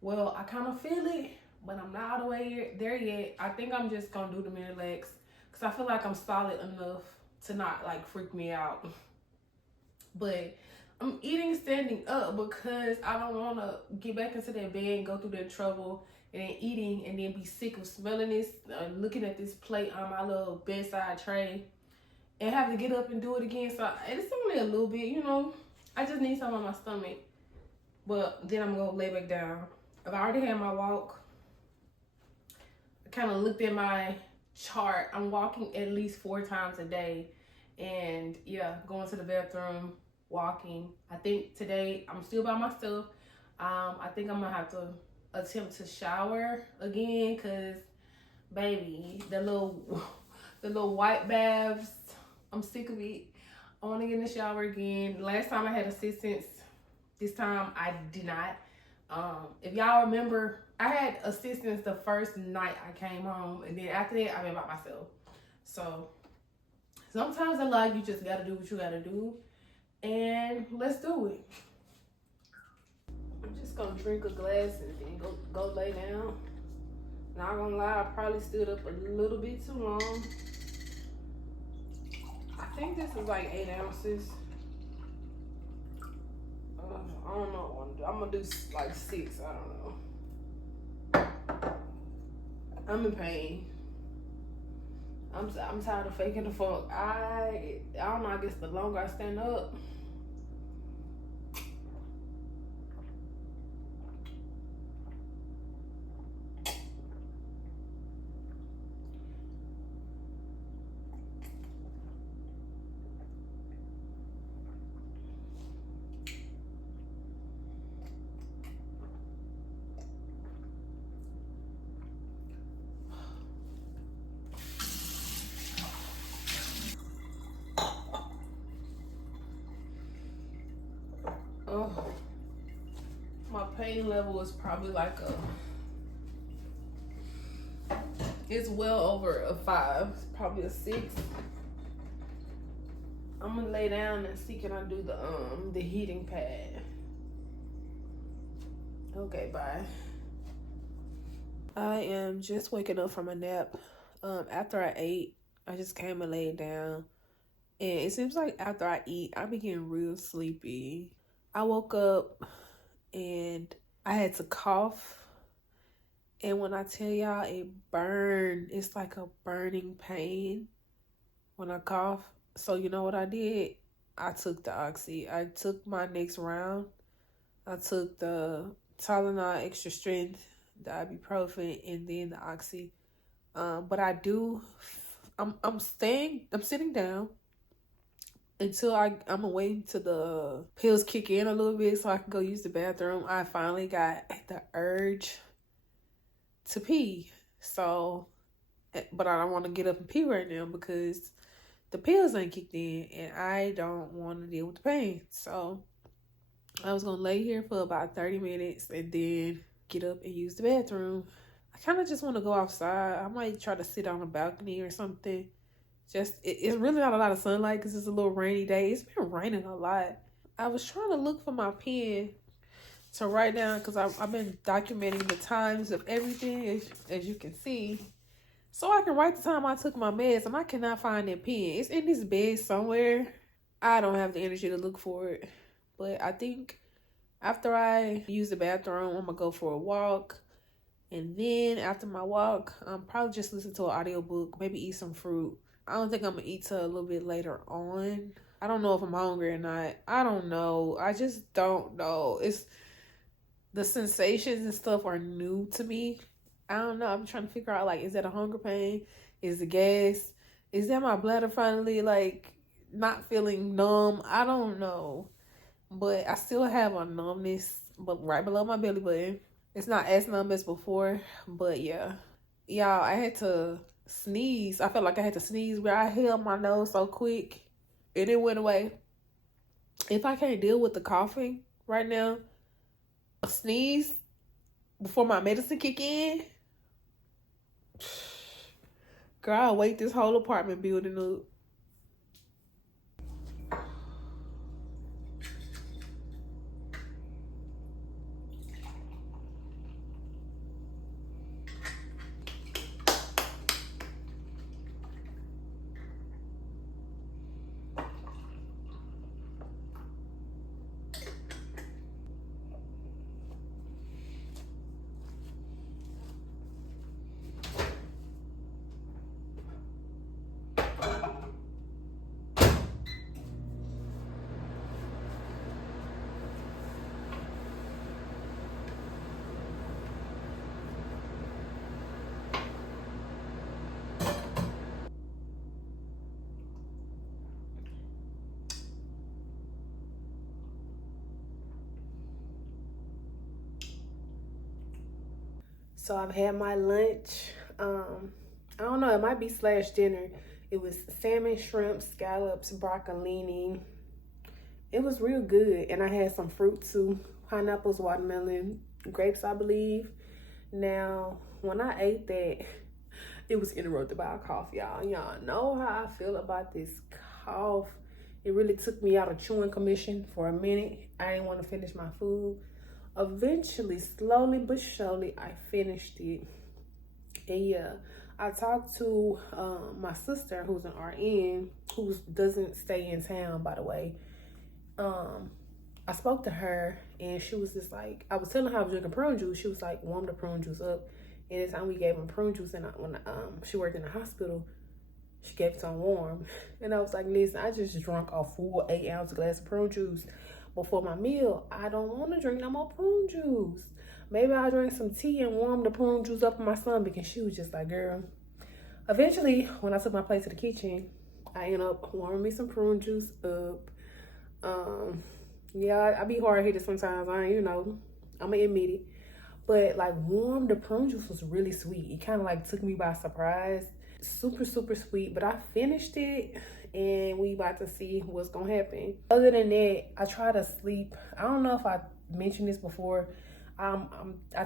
Well, I kind of feel it, but I'm not all the way there yet. I think I'm just gonna do the Miralax because I feel like I'm solid enough to not like freak me out. But I'm eating standing up because I don't want to get back into that bed and go through that trouble and then eating and then be sick of smelling this, looking at this plate on my little bedside tray and have to get up and do it again. So it's only a little bit, you know. I just need something on my stomach. But then I'm going to lay back down. I've already had my walk. I kind of looked at my chart. I'm walking at least 4 times a day. And yeah, going to the bathroom, walking. I think today I'm still by myself. I think I'm going to have to attempt to shower again because, baby, the little white baths I'm sick of it. I want to get in the shower again. Last time I had assistance. This time I did not. If y'all remember, I had assistance the first night I came home, and then after that I been by myself. So sometimes in life you just gotta do what you gotta do, and let's do it. I'm just gonna drink a glass and then go lay down. Not gonna lie, I probably stood up a little bit too long. I think this is like 8 ounces. I don't know what I'm gonna do. Like 6. I don't know. I'm in pain. I'm tired of faking the fuck. I don't know. I guess the longer I stand up. Oh, my pain level is probably like it's well over a 5, it's probably a 6. I'm gonna lay down and see can I do the heating pad. Okay, bye. I am just waking up from a nap. After I ate, I just came and laid down. And it seems like after I eat, I be getting real sleepy. I woke up and I had to cough. And when I tell y'all it burned, it's like a burning pain when I cough. So you know what I did? I took the Oxy. I took my next round. I took the Tylenol extra strength, the ibuprofen, and then the Oxy. But I'm sitting down until I'm waiting till the pills kick in a little bit so I can go use the bathroom. I finally got the urge to pee. So, but I don't want to get up and pee right now because the pills ain't kicked in and I don't want to deal with the pain. So I was going to lay here for about 30 minutes and then get up and use the bathroom. I kind of just want to go outside. I might try to sit on a balcony or something. It's really not a lot of sunlight because it's a little rainy day. It's been raining a lot. I was trying to look for my pen to write down because I've been documenting the times of everything, as you can see. So I can write the time I took my meds, and I cannot find that pen. It's in this bed somewhere. I don't have the energy to look for it. But I think after I use the bathroom, I'm going to go for a walk. And then after my walk, probably just listen to an audiobook, maybe eat some fruit. I don't think I'm going to eat till a little bit later on. I don't know if I'm hungry or not. I don't know. I just don't know. It's the sensations and stuff are new to me. I don't know. I'm trying to figure out, like, is that a hunger pain? Is it gas? Is that my bladder finally, like, not feeling numb? I don't know. But I still have a numbness but right below my belly button. It's not as numb as before, but yeah. Y'all, I had to sneeze. I felt like I had to sneeze where I held my nose so quick and it went away. If I can't deal with the coughing right now, a sneeze before my medicine kick in, girl, I'll wake this whole apartment building up. So I've had my lunch. I don't know, it might be / dinner. It was salmon, shrimp, scallops, broccolini. It was real good. And I had some fruit too. Pineapples, watermelon, grapes, I believe. Now, when I ate that, it was interrupted by a cough, y'all. Y'all know how I feel about this cough. It really took me out of chewing commission for a minute. I didn't want to finish my food. Eventually, slowly but surely, I finished it. And yeah, I talked to my sister, who's an RN, who doesn't stay in town, by the way. I spoke to her, and she was just like, I was telling her I was drinking prune juice. She was like, warm the prune juice up. And the time we gave him prune juice, and when she worked in the hospital, she gave it to him warm. And I was like, listen, I just drank a full 8-ounce glass of prune juice before my meal. I don't want to drink no more prune juice. Maybe I'll drink some tea and warm the prune juice up in my stomach. And she was just like, girl. Eventually, when I took my plate to the kitchen, I ended up warming me some prune juice up. Yeah, I be hard-headed sometimes. I'm gonna admit it. But like, warm the prune juice was really sweet. It kind of like took me by surprise. Super, super sweet. But I finished it, and we about to see what's gonna happen. Other than that, I try to sleep. I don't know if I mentioned this before. I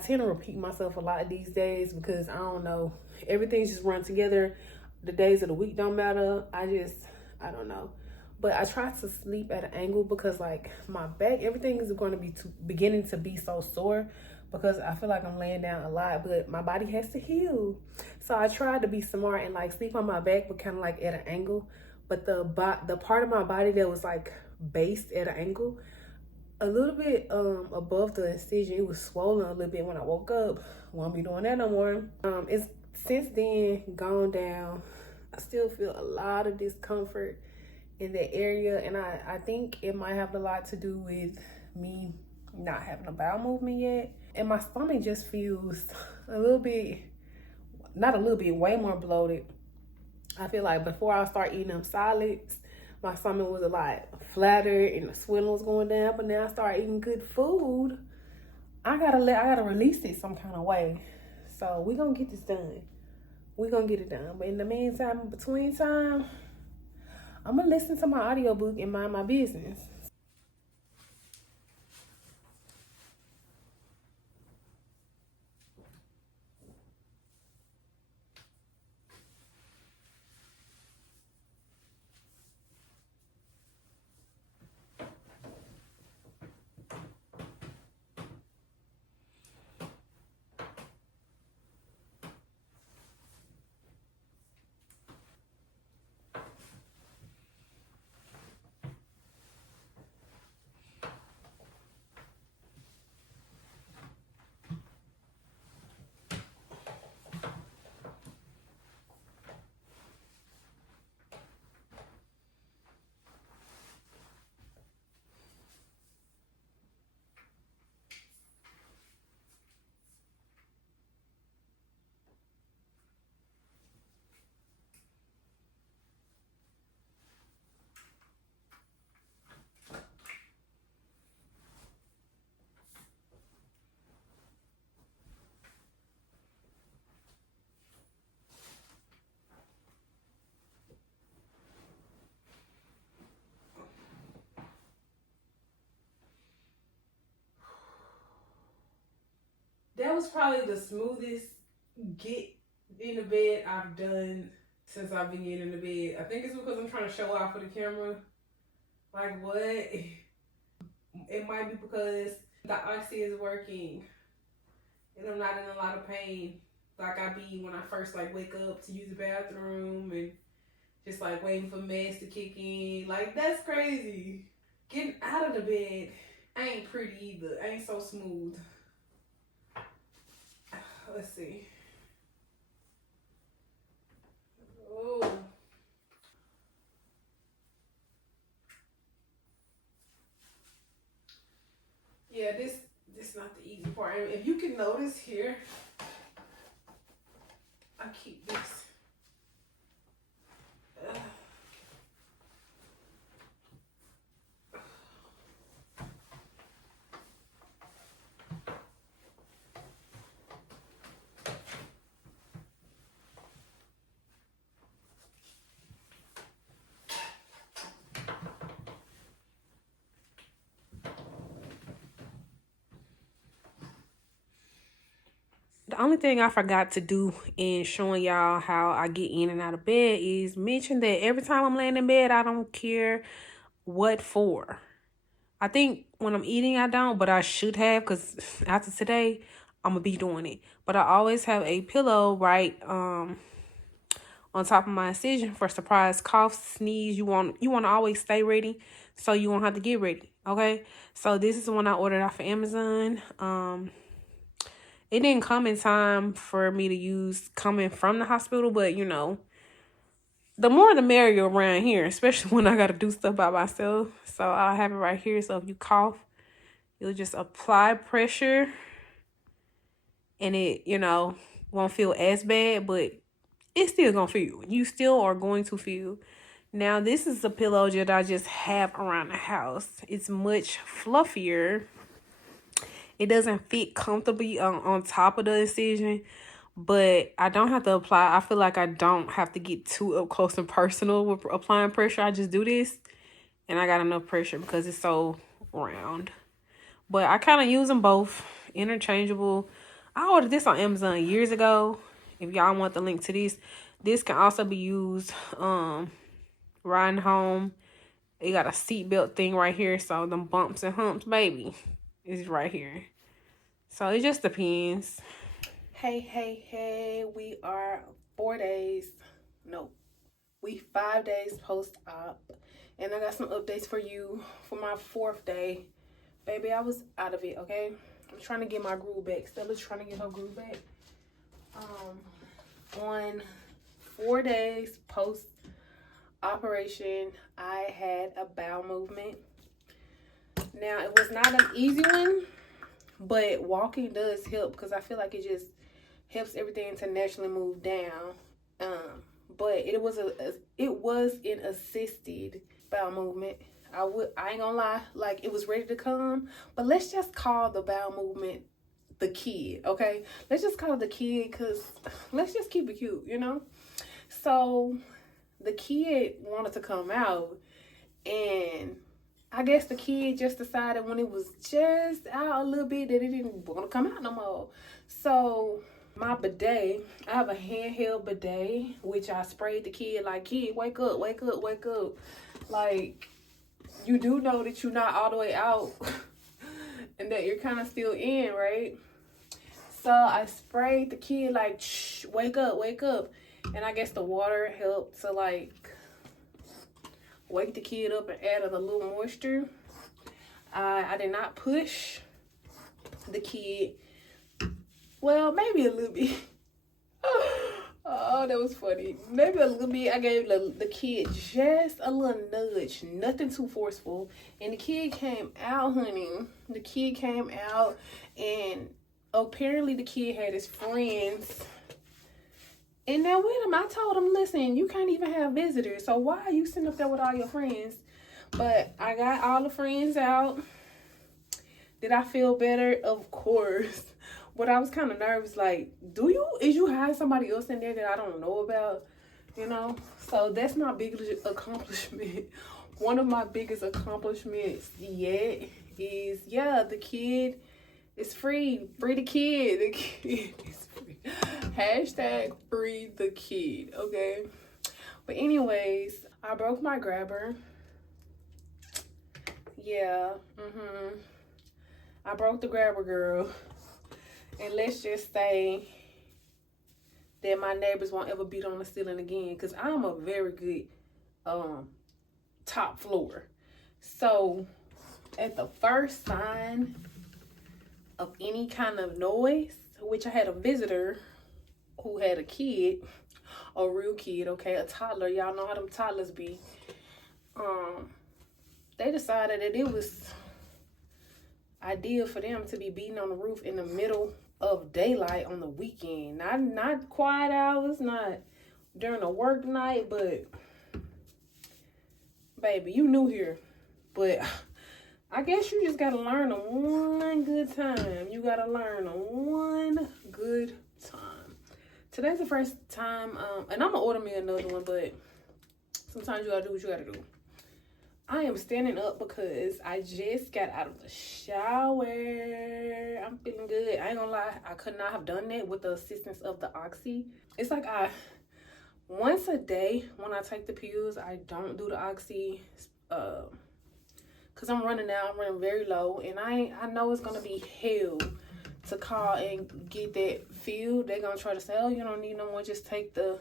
tend to repeat myself a lot these days because I don't know. Everything's just run together. The days of the week don't matter. I don't know. But I try to sleep at an angle because like my back, everything is going to be beginning to be so sore because I feel like I'm laying down a lot, but my body has to heal. So I tried to be smart and like sleep on my back, but kind of like at an angle. But the part of my body that was like based at an angle, a little bit above the incision, it was swollen a little bit when I woke up. Won't be doing that no more. It's since then gone down. I still feel a lot of discomfort in that area, and I think it might have a lot to do with me not having a bowel movement yet. And my stomach just feels a little bit, not a little bit, way more bloated. I feel like before I start eating them solids, my stomach was a lot flatter and the swelling was going down. But now I start eating good food, I gotta release it some kind of way. So we're gonna get this done. We're gonna get it done. But in the meantime, between time, I'm gonna listen to my audiobook and mind my business. That was probably the smoothest get in the bed I've done since I've been getting in the bed. I think it's because I'm trying to show off for the camera. Like what? It might be because the oxy is working and I'm not in a lot of pain like I be when I first like wake up to use the bathroom and just like waiting for meds to kick in. Like that's crazy. Getting out of the bed ain't pretty either. Ain't so smooth. Let's see. Oh. Yeah, this not the easy part. If you can notice here, I keep this. The only thing I forgot to do in showing y'all how I get in and out of bed is mention that every time I'm laying in bed, I don't care what for. I think when I'm eating, I don't, but I should have, because after today, I'm going to be doing it. But I always have a pillow right on top of my incision for surprise cough, sneeze. You want to always stay ready so you won't have to get ready, okay? So this is the one I ordered off of Amazon. It didn't come in time for me to use coming from the hospital, but, you know, the more the merrier around here, especially when I got to do stuff by myself. So I'll have it right here. So if you cough, you'll just apply pressure and it, you know, won't feel as bad, but it's still going to feel. You still are going to feel. Now, this is a pillow that I just have around the house. It's much fluffier. It doesn't fit comfortably on top of the incision, but I don't have to apply. I feel like I don't have to get too up close and personal with applying pressure. I just do this, and I got enough pressure because it's so round. But I kind of use them both, interchangeable. I ordered this on Amazon years ago. If y'all want the link to this can also be used riding home. It got a seatbelt thing right here, so them bumps and humps, baby, is right here. So it just depends. Hey, we are 5 days post-op, and I got some updates for you for my 4th day. Baby, I was out of it, okay? I'm trying to get my groove back. Stella's trying to get her groove back. On 4 days post-operation, I had a bowel movement. Now, it was not an easy one, but walking does help because I feel like it just helps everything to naturally move down. But it was an assisted bowel movement. I ain't gonna lie, like it was ready to come, but let's just call the bowel movement the kid, okay? Let's just call it the kid because let's just keep it cute, you know? So the kid wanted to come out, and I guess the kid just decided when it was just out a little bit that it didn't want to come out no more. So my bidet, I have a handheld bidet, which I sprayed the kid like, kid, wake up, wake up, wake up. Like, you do know that you're not all the way out and that you're kind of still in, right? So I sprayed the kid like, shh, wake up, wake up. And I guess the water helped to like wake the kid up and added a little moisture. I did not push the kid. Well, maybe a little bit. Oh, that was funny. Maybe a little bit. I gave the kid just a little nudge. Nothing too forceful. And the kid came out, honey. The kid came out, and apparently the kid had his friends in there with him. I told him, listen, you can't even have visitors, so why are you sitting up there with all your friends? But I got all the friends out. Did I feel better? Of course. But I was kind of nervous, like, is you hiding somebody else in there that I don't know about? You know? So that's my biggest accomplishment. One of my biggest accomplishments yet is, yeah, the kid is free. Free the kid. The kid is free. Hashtag free the kid, okay? But anyways, I broke my grabber. Yeah, I broke the grabber, girl. And let's just say that my neighbors won't ever beat on the ceiling again, because I'm a very good top floor. So at the first sign of any kind of noise, which I had a visitor who had a kid, a real kid, okay, a toddler. Y'all know how them toddlers be. They decided that it was ideal for them to be beating on the roof in the middle of daylight on the weekend. Not quiet hours, not during a work night, but baby, you new here. But I guess you just gotta learn on one good time. You gotta learn on one good time. Today's the first time, and I'm gonna order me another one, but sometimes you gotta do what you gotta do. I am standing up because I just got out of the shower. I'm feeling good. I ain't gonna lie, I could not have done that with the assistance of the Oxy. It's like once a day when I take the pills, I don't do the Oxy because I'm running now. I'm running very low, and I know it's gonna be hell to call and get that filled. They're gonna try to say, oh, you don't need no more, just take the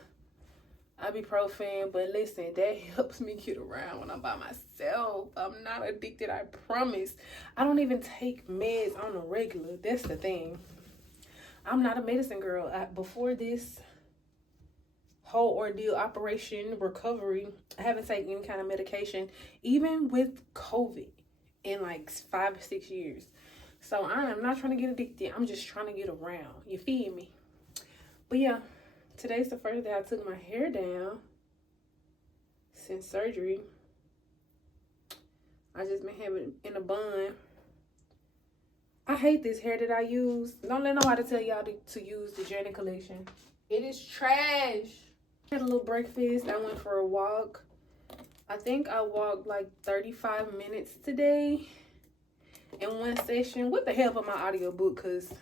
ibuprofen. But listen, that helps me get around when I'm by myself. I'm not addicted, I promise. I don't even take meds on a regular. That's the thing. I'm not a medicine girl. Before this whole ordeal, Operation Recovery, I haven't taken any kind of medication, even with COVID, in like 5 or 6 years. So I am not trying to get addicted. I'm just trying to get around. You feel me? But yeah, today's the first day I took my hair down since surgery. I just been having it in a bun. I hate this hair that I use. Don't let nobody tell y'all to use the Janet collection. It is trash. I had a little breakfast. I went for a walk. I think I walked like 35 minutes today in one session with the help of my audiobook, because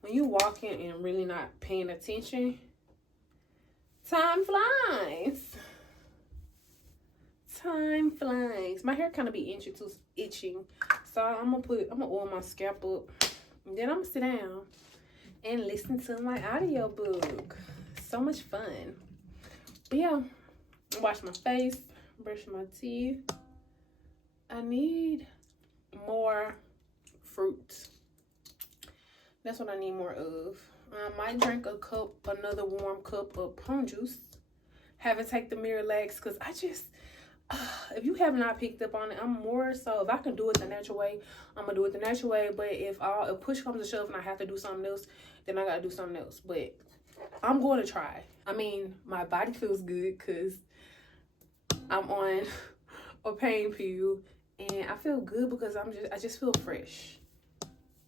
when you walking and really not paying attention, time flies. Time flies. My hair kind of be itching. So I'm gonna oil my scalp up. And then I'm gonna sit down and listen to my audiobook. So much fun. But yeah, wash my face, brush my teeth. I need more fruit. That's what I need more of. I might drink another warm cup of prune juice. Haven't taken the Miralax because I just, if you have not picked up on it, I'm more so, if I can do it the natural way, I'm gonna do it the natural way. But if push comes to shove and I have to do something else, then I gotta do something else. But I'm going to try. I mean, my body feels good because I'm on a pain pill, and I feel good because I just feel fresh.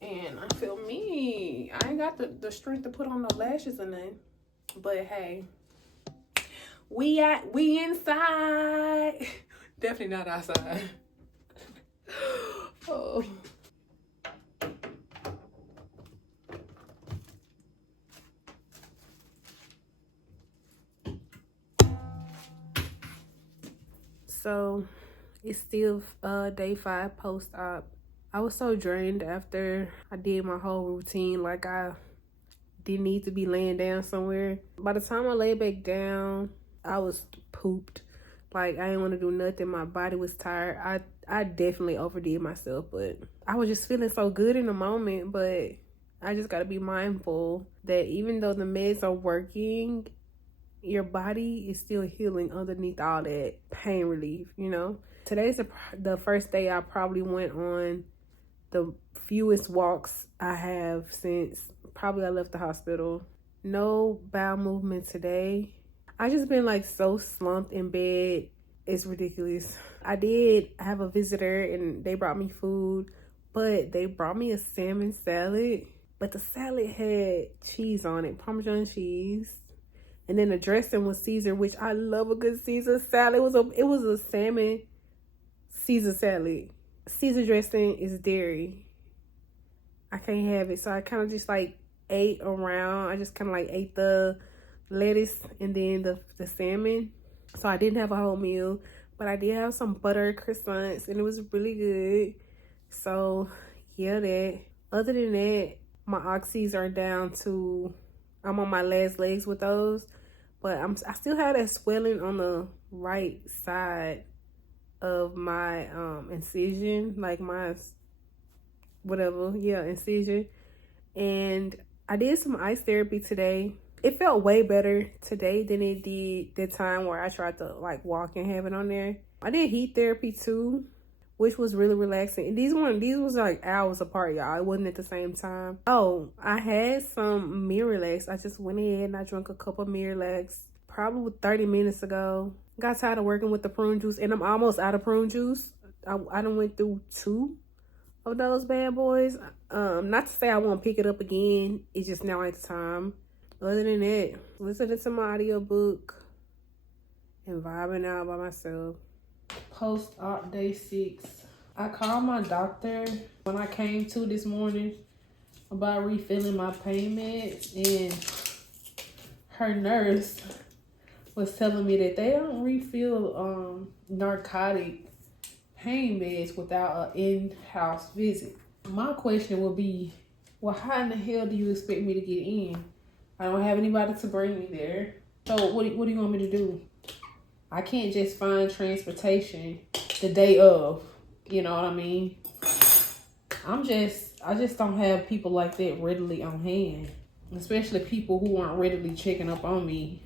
And I feel me. I ain't got the strength to put on no lashes or nothing. But hey, we inside. Definitely not outside. Oh. So it's still day 5 post-op. I was so drained after I did my whole routine. Like, I didn't need to be laying down somewhere. By the time I laid back down, I was pooped. Like, I didn't want to do nothing. My body was tired. I definitely overdid myself, but I was just feeling so good in the moment. But I just got to be mindful that even though the meds are working, your body is still healing underneath all that pain relief, you know? Today's the first day I probably went on the fewest walks I have since probably I left the hospital. No bowel movement today. I just been like so slumped in bed. It's ridiculous. I did have a visitor and they brought me food, but they brought me a salmon salad. But the salad had cheese on it, Parmesan cheese. And then the dressing was Caesar, which I love a good Caesar salad. It was a salmon Caesar salad. Caesar dressing is dairy. I can't have it. So I kind of just like ate around. I just kind of like ate the lettuce and then the salmon. So I didn't have a whole meal, but I did have some butter croissants and it was really good. So yeah, that. Other than that, my oxys are down to, I'm on my last legs with those, but I still have that swelling on the right side of my incision, like my incision. And I did some ice therapy today. It felt way better today than it did the time where I tried to like walk and have it on there. I did heat therapy too, which was really relaxing. And these was like hours apart, y'all. It wasn't at the same time. Oh, I had some Miralax. I just went ahead and I drank a cup of Miralax probably 30 minutes ago. Got tired of working with the prune juice, and I'm almost out of prune juice. I done went through 2 of those bad boys. Not to say I won't pick it up again. It's just now ain't the time. Other than that, listening to my audiobook and vibing out by myself. Post-op day 6. I called my doctor when I came to this morning about refilling my pain meds, and her nurse was telling me that they don't refill narcotic pain meds without an in-house visit. My question would be, well, how in the hell do you expect me to get in? I don't have anybody to bring me there. So what do you want me to do? I can't just find transportation the day of. You know what I mean? I just don't have people like that readily on hand. Especially people who aren't readily checking up on me,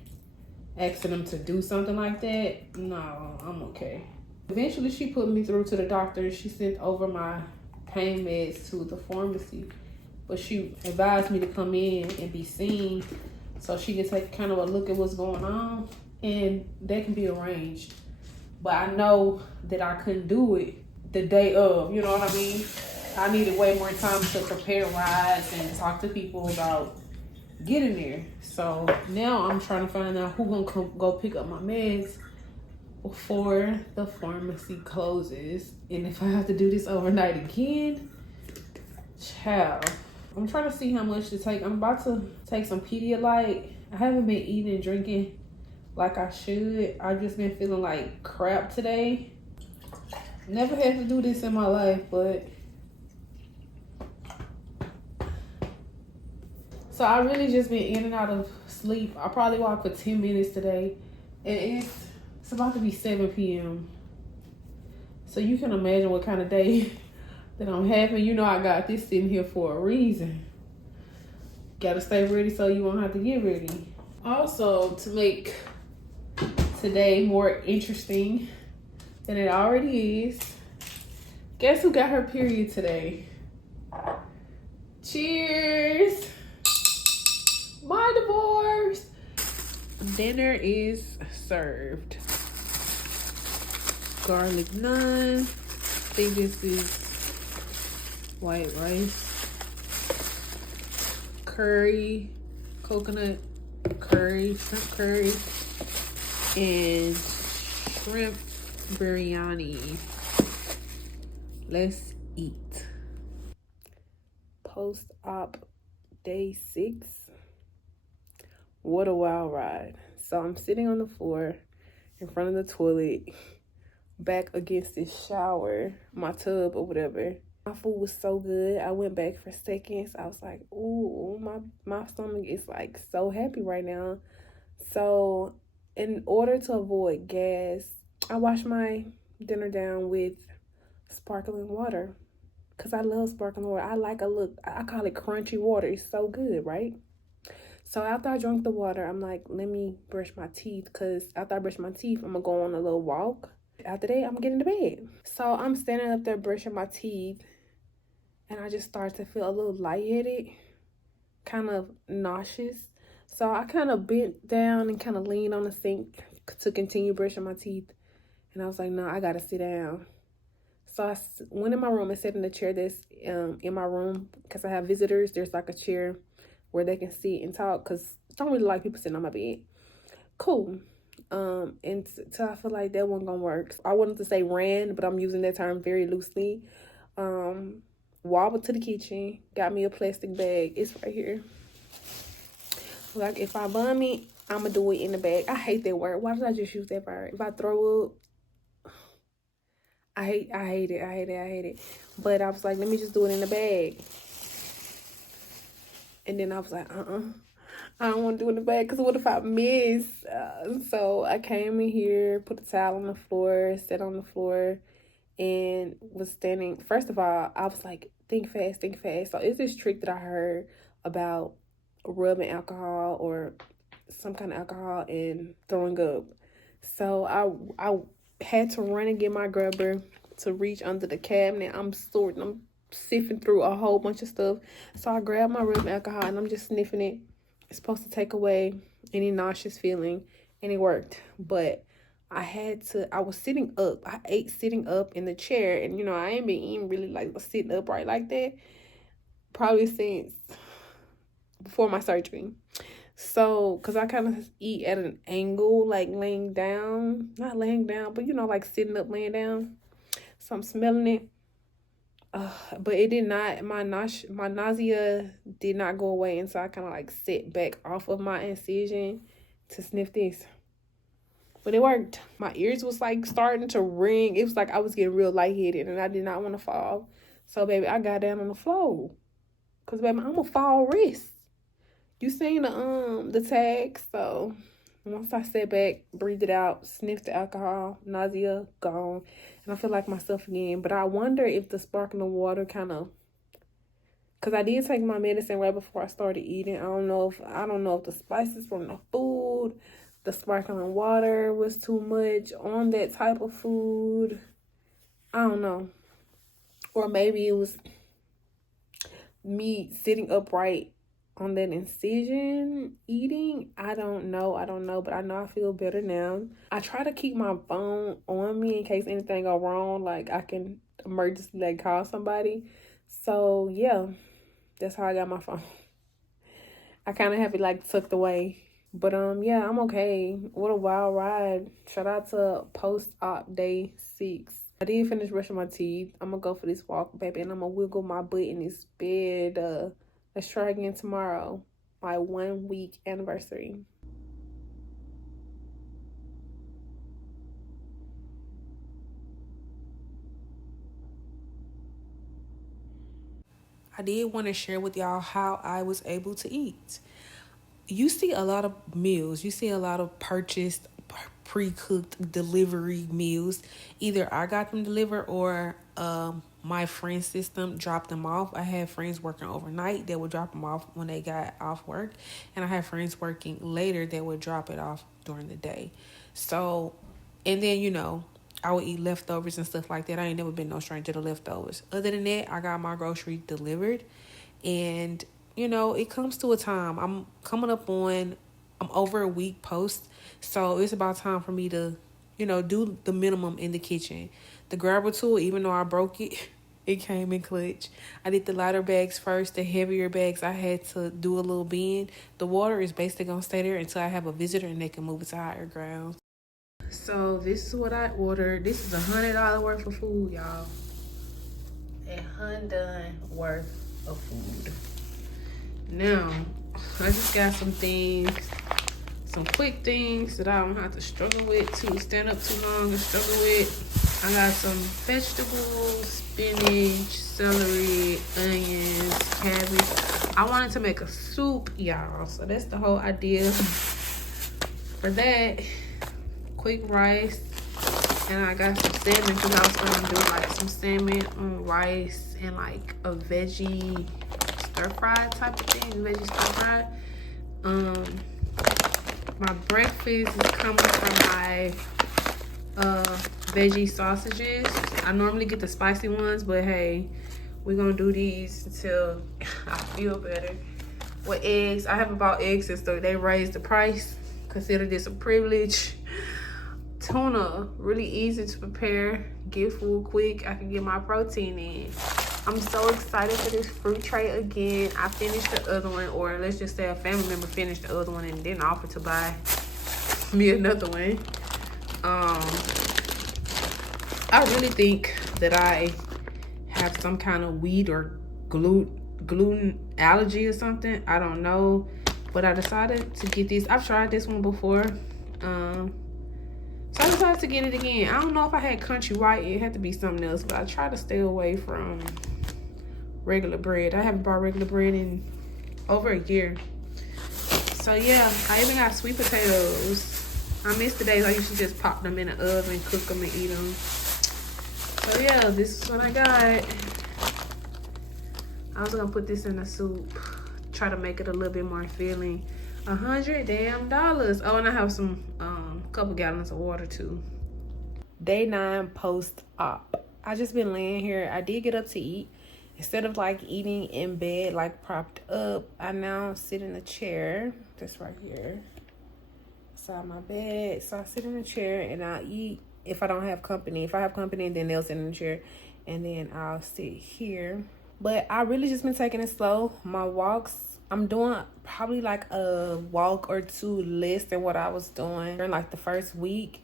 asking them to do something like that. No, I'm okay. Eventually, she put me through to the doctor. She sent over my pain meds to the pharmacy. But she advised me to come in and be seen so she can take kind of a look at what's going on. And that can be arranged. But I know that I couldn't do it the day of, you know what I mean? I needed way more time to prepare rides and talk to people about getting there. So now I'm trying to find out who gonna go pick up my meds before the pharmacy closes. And if I have to do this overnight again, child, I'm trying to see how much to take. I'm about to take some Pedialyte. I haven't been eating and drinking like I should. I've just been feeling like crap today. Never had to do this in my life, but so I really just been in and out of sleep. I probably walked for 10 minutes today, and it's about to be 7 p.m. So you can imagine what kind of day that I'm having. You know I got this sitting here for a reason. Gotta stay ready so you won't have to get ready. Also, to make today more interesting than it already is, guess who got her period today? Cheers! My divorce! Dinner is served. Garlic naan. I think this is white rice. Curry, coconut curry, shrimp curry, and shrimp biryani. Let's eat. Post-op day 6. What a wild ride. So I'm sitting on the floor in front of the toilet, back against this shower, my tub or whatever. My food was so good. I went back for seconds. I was like, ooh, my stomach is like so happy right now. So in order to avoid gas, I washed my dinner down with sparkling water, because I love sparkling water. I call it crunchy water. It's so good, right? So after I drank the water, I'm like, let me brush my teeth, because after I brush my teeth, I'm going to go on a little walk. After that, I'm getting to bed. So I'm standing up there brushing my teeth, and I just start to feel a little lightheaded, kind of nauseous. So I kind of bent down and kind of leaned on the sink to continue brushing my teeth. And I was like, no, I got to sit down. So I went in my room and sat in the chair that's in my room, because I have visitors. There's like a chair where they can sit and talk, because I don't really like people sitting on my bed. Cool. And so I feel like that wasn't gonna work. I wanted to say ran, but I'm using that term very loosely. Wobbled to the kitchen, got me a plastic bag. It's right here. Like, if I vomit, I'm gonna do it in the bag. I hate that word. Why did I just use that word? If I throw up, I hate it. But I was like, let me just do it in the bag. And then I was like, I don't want to do it in the bag, because what if I miss? So I came in here, put a towel on the floor, sat on the floor, and was standing. First of all, I was like, think fast. So it's this trick that I heard about rubbing alcohol or some kind of alcohol and throwing up. So I had to run and get my grubber to reach under the cabinet. I'm sifting through a whole bunch of stuff. So I grabbed my rubbing alcohol and I'm just sniffing it. It's supposed to take away any nauseous feeling, and it worked. But I was sitting up. I ate sitting up in the chair, and I ain't been eating really like sitting upright like that probably since before my surgery. So, because I kind of eat at an angle, like laying down. Not laying down, but, you know, like sitting up, laying down. So I'm smelling it. But it did not, my nausea did not go away. And so I kind of like sit back off of my incision to sniff this. But it worked. My ears was like starting to ring. It was like I was getting real lightheaded and I did not want to fall. So, baby, I got down on the floor. Because, baby, I'm a fall risk. You seen the tag. So, once I sat back, breathed it out, sniffed the alcohol, nausea, gone. And I feel like myself again. But I wonder if the sparkling water kind of... Because I did take my medicine right before I started eating. I don't know if the spices from the food, the sparkling water was too much on that type of food. I don't know. Or maybe it was me sitting upright on that incision eating. I don't know, but I know I feel better now. I try to keep my phone on me in case anything go wrong, like I can emergency like call somebody. So yeah, that's how I got my phone. I kind of have it like tucked away. But yeah, I'm okay. What a wild ride. Shout out to post-op day 6. I did finish brushing my teeth. I'm gonna go for this walk, baby, and I'm gonna wiggle my butt in this bed. Let's try again tomorrow. My 1 week anniversary. I did want to share with y'all how I was able to eat. You see a lot of meals. You see a lot of purchased, pre-cooked delivery meals. Either I got them delivered or my friend system dropped them off. I had friends working overnight that would drop them off when they got off work. And I had friends working later that would drop it off during the day. So, and then, you know, I would eat leftovers and stuff like that. I ain't never been no stranger to leftovers. Other than that, I got my groceries delivered. And, you know, it comes to a time. I'm over a week post. So it's about time for me to, you know, do the minimum in the kitchen. The grabber tool, even though I broke it, it came in clutch. I did the lighter bags first. The heavier bags, I had to do a little bend. The water is basically going to stay there until I have a visitor and they can move it to higher ground. So this is what I ordered. This is $100 worth of food, y'all. $100 worth of food. Now, I just got some things, some quick things that I don't have to struggle with, to stand up too long and struggle with. I got some vegetables, spinach, celery, onions, cabbage. I wanted to make a soup, y'all. So that's the whole idea for that. Quick rice. And I got some salmon because I was going to do like some salmon on rice and like a veggie stir-fried type of thing. Veggie stir-fried. My breakfast is coming from my veggie sausages. I normally get the spicy ones, but hey, we're gonna do these until I feel better. With eggs, I haven't bought eggs since they raised the price. Consider this a privilege. Tuna, really easy to prepare, get full quick. I can get my protein in. I'm so excited for this fruit tray again. I finished the other one, or let's just say a family member finished the other one and didn't offer to buy me another one. I really think that I have some kind of wheat or gluten allergy or something. I don't know, but I decided to get this. I've tried this one before. So I decided to get it again. I don't know if I had country white. It had to be something else, but I try to stay away from regular bread. I haven't bought regular bread in over a year. So yeah, I even got sweet potatoes. I miss the days I used to just pop them in the oven, cook them, and eat them. So yeah, this is what I got. I was gonna put this in the soup, try to make it a little bit more filling. $100 damn. Oh, and I have some couple gallons of water too. Day 9 post-op. I just been laying here. I did get up to eat. Instead of like eating in bed, like propped up, I now sit in a chair. This right here, beside my bed. So I sit in a chair and I eat if I don't have company. If I have company, then they'll sit in the chair, and then I'll sit here. But I really just been taking it slow. My walks I'm doing probably like a walk or two less than what I was doing during like the first week.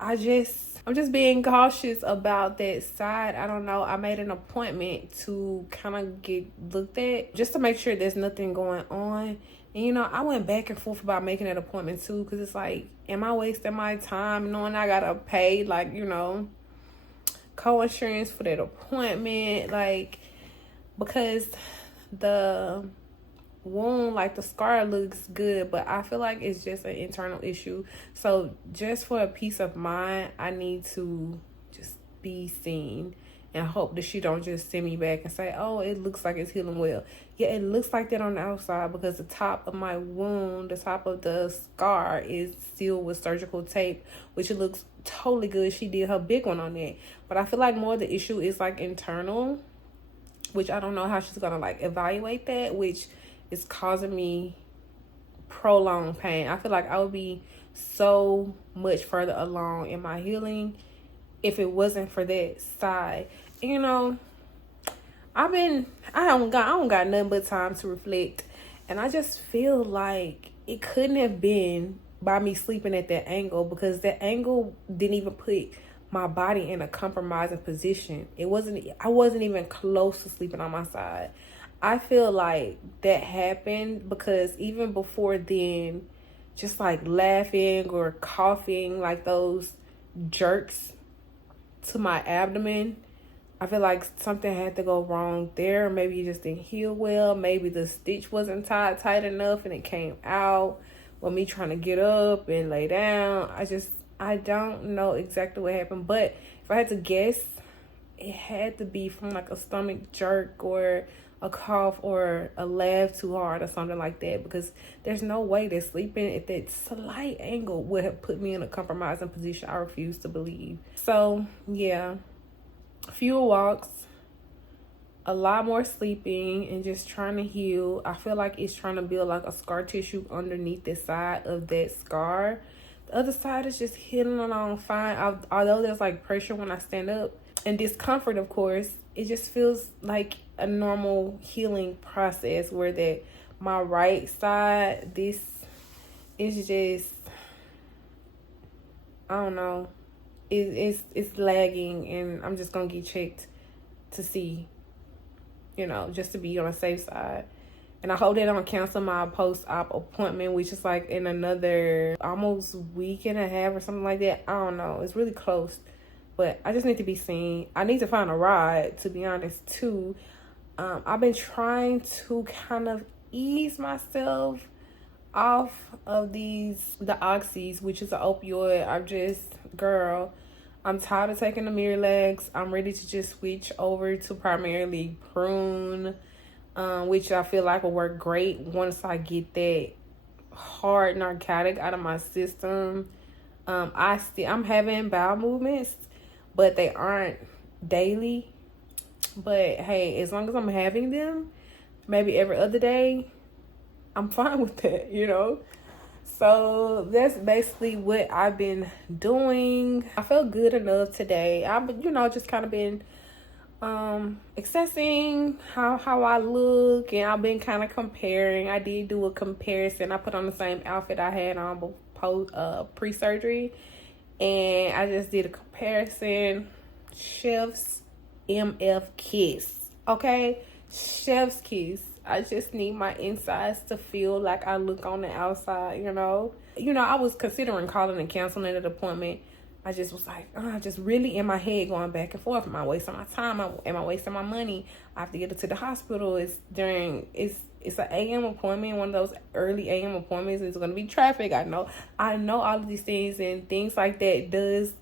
I'm just being cautious about that side. I don't know. I made an appointment to kind of get looked at just to make sure there's nothing going on. And, you know, I went back and forth about making that appointment too, because it's like, am I wasting my time knowing I got to pay, like, you know, co-insurance for that appointment? Like, because the wound, like the scar looks good, but I feel like it's just an internal issue. So just for a peace of mind, I need to just be seen and hope that she don't just send me back and say, oh, it looks like it's healing well. Yeah, it looks like that on the outside because the top of my wound, the top of the scar is sealed with surgical tape, which it looks totally good. She did her big one on that. But I feel like more the issue is like internal, which I don't know how she's gonna like evaluate that, which is causing me prolonged pain. I feel like I would be so much further along in my healing if it wasn't for that side. And, you know, I don't got nothing but time to reflect, and I just feel like it couldn't have been by me sleeping at that angle, because that angle didn't even put my body in a compromising position. I wasn't even close to sleeping on my side. I feel like that happened because even before then, just like laughing or coughing, like those jerks to my abdomen, I feel like something had to go wrong there. Maybe it just didn't heal well. Maybe the stitch wasn't tied tight enough and it came out with me trying to get up and lay down. I don't know exactly what happened, but if I had to guess, it had to be from like a stomach jerk or a cough or a laugh too hard or something like that, because there's no way that sleeping at that slight angle would have put me in a compromising position. I refuse to believe. So yeah, fewer walks, a lot more sleeping, and just trying to heal. I feel like it's trying to build like a scar tissue underneath the side of that scar. The other side is just healing along fine, although there's like pressure when I stand up and discomfort, of course. It just feels like a normal healing process, where that my right side, this is just, I don't know, it's lagging, and I'm just gonna get checked to see, you know, just to be on a safe side. And I hope they don't cancel my post-op appointment, which is like in another almost week and a half or something like that. I don't know. It's really close. But I just need to be seen. I need to find a ride, to be honest, too. I've been trying to kind of ease myself off of the oxys, which is an opioid. I'm tired of taking the Miralax. I'm ready to just switch over to primarily prune, which I feel like will work great once I get that hard narcotic out of my system. I'm having bowel movements, but they aren't daily. But hey, as long as I'm having them, maybe every other day, I'm fine with that, you know? So that's basically what I've been doing. I felt good enough today. I've, you know, just kind of been assessing how I look, and I've been kind of comparing. I did do a comparison. I put on the same outfit I had on pre-surgery, and I just did a comparison. Chef's MF kiss, okay? Chef's kiss. I just need my insides to feel like I look on the outside, you know? I was considering calling and canceling that appointment. I just was like, just really in my head going back and forth. Am I wasting my time? Am I wasting my money? I have to get it to the hospital. It's an AM appointment, one of those early AM appointments. It's going to be traffic. I know all of these things, and things like that does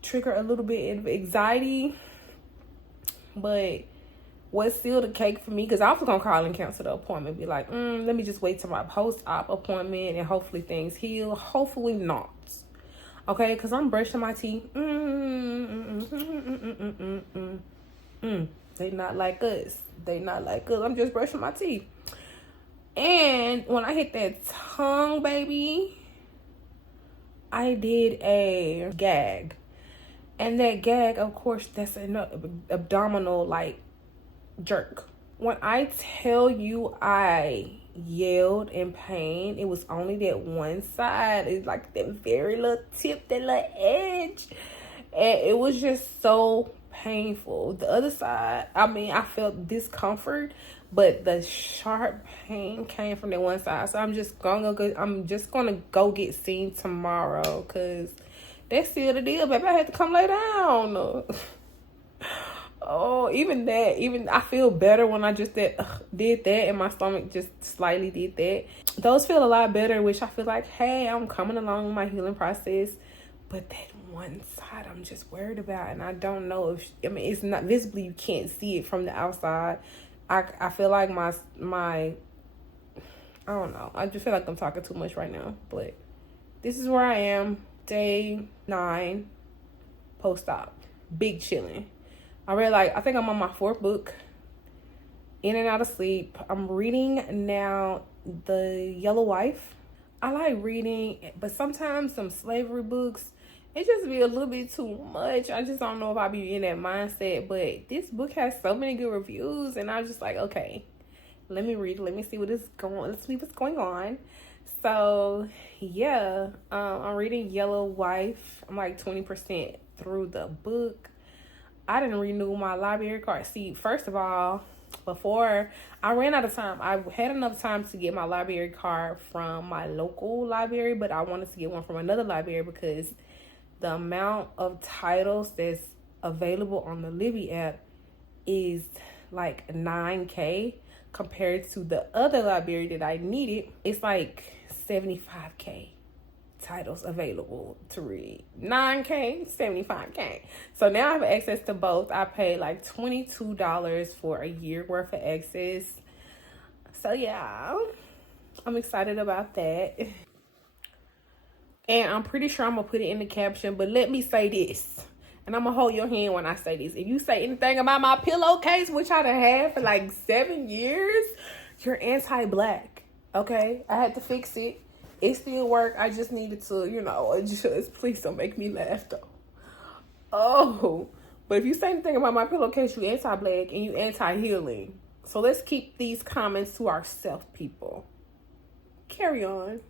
trigger a little bit of anxiety. But what's still the cake for me, because I was going to call and cancel the appointment, be like, let me just wait till my post-op appointment and hopefully things heal. Hopefully not. Okay, because I'm brushing my teeth. They not like us. I'm just brushing my teeth. And when I hit that tongue, baby, I did a gag. And that gag, of course, that's an abdominal, like, jerk. When I tell you I yelled in pain. It was only that one side. It's like that very little tip, that little edge. And it was just so painful. The other side, I mean, I felt discomfort, but the sharp pain came from that one side. So I'm just gonna go get seen tomorrow, because that's still the deal, baby. I had to come lay down. Oh, even I feel better when I just did that, and my stomach just slightly did that. Those feel a lot better, which I feel like, hey, I'm coming along with my healing process. But that one side I'm just worried about, and I don't know if, I mean, it's not visibly, you can't see it from the outside. I feel like my I don't know, I just feel like I'm talking too much right now, but this is where I am, day 9 post-op, big chilling. I think I'm on my 4th book, in and out of sleep. I'm reading now The Yellow Wife. I like reading, but sometimes some slavery books, it just be a little bit too much. I just don't know if I be in that mindset, but this book has so many good reviews, and I was just like, okay, let me read, let me see let's see what's going on. So yeah, I'm reading Yellow Wife. I'm like 20% through the book. I didn't renew my library card. See, first of all, before I ran out of time, I had enough time to get my library card from my local library, but I wanted to get one from another library because the amount of titles that's available on the Libby app is like 9K compared to the other library that I needed. It's like 75K titles available to read. 9K, 75K. So now I have access to both. I paid like $22 for a year worth of access. So yeah, I'm excited about that. And I'm pretty sure I'm gonna put it in the caption, but let me say this, and I'm gonna hold your hand when I say this. If you say anything about my pillowcase, which I done had for like 7 years, you're anti-black, okay? I had to fix it. It still worked. I just needed to, adjust. Please don't make me laugh though. Oh, but if you say anything about my pillowcase, you anti-black and you anti-healing. So let's keep these comments to ourselves, people. Carry on.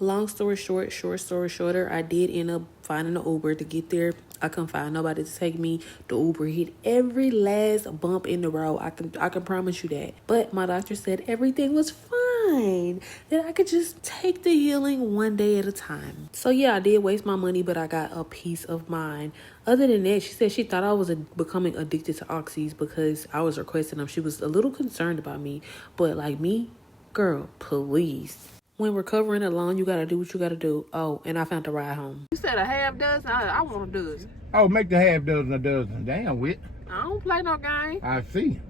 Long story short, short story shorter, I did end up finding an Uber to get there. I couldn't find nobody to take me. The Uber hit every last bump in the road. I can promise you that. But my doctor said everything was fine, that I could just take the healing one day at a time. So yeah, I did waste my money, but I got a peace of mind. Other than that, she said she thought I was becoming addicted to oxys because I was requesting them. She was a little concerned about me, but like me, girl, please. When recovering alone, you gotta do what you gotta do. Oh, and I found the ride home. You said a half dozen? I want a dozen. Oh, make the half dozen a dozen. Damn, Wit. I don't play no game. I see.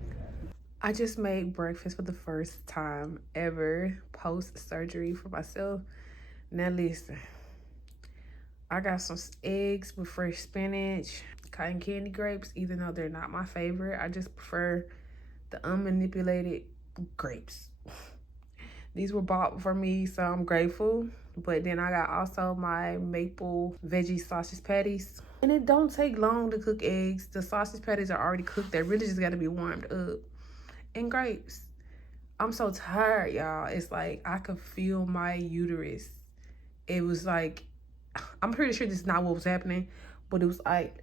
I just made breakfast for the first time ever post-surgery for myself. Now listen, I got some eggs with fresh spinach, cotton candy grapes, even though they're not my favorite. I just prefer the unmanipulated grapes. These were bought for me, so I'm grateful. But then I got also my maple veggie sausage patties. And it don't take long to cook eggs. The sausage patties are already cooked. They really just got to be warmed up. And grapes. I'm so tired, y'all. It's like I could feel my uterus. It was like, I'm pretty sure this is not what was happening, but it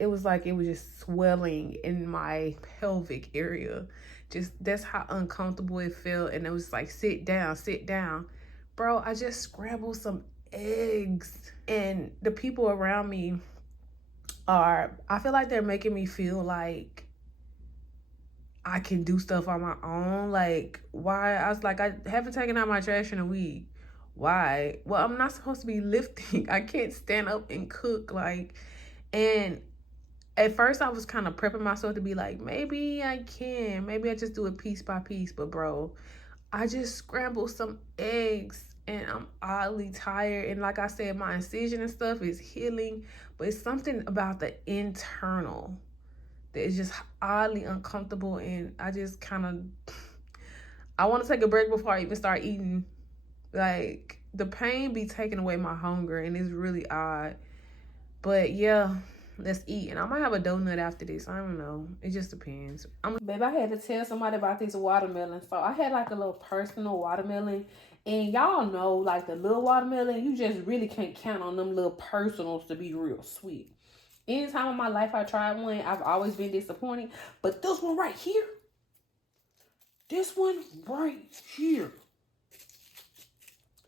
was just swelling in my pelvic area. Just, that's how uncomfortable it felt. And it was like, sit down. Bro, I just scrambled some eggs. And the people around me I feel like they're making me feel like I can do stuff on my own. Like, why? I was like, I haven't taken out my trash in a week. Why? Well, I'm not supposed to be lifting. I can't stand up and cook. And at first I was kind of prepping myself to be like, maybe I can. Maybe I just do it piece by piece. But bro, I just scrambled some eggs and I'm oddly tired. And like I said, my incision and stuff is healing. But it's something about the internal that is just oddly uncomfortable. And I just I want to take a break before I even start eating. Like, the pain be taking away my hunger and it's really odd. But yeah, let's eat. And I might have a donut after this. I don't know. It just depends. Babe, I had to tell somebody about this watermelon. So I had like a little personal watermelon. And y'all know, like the little watermelon, you just really can't count on them little personals to be real sweet. Anytime in my life I tried one, I've always been disappointed. But this one right here,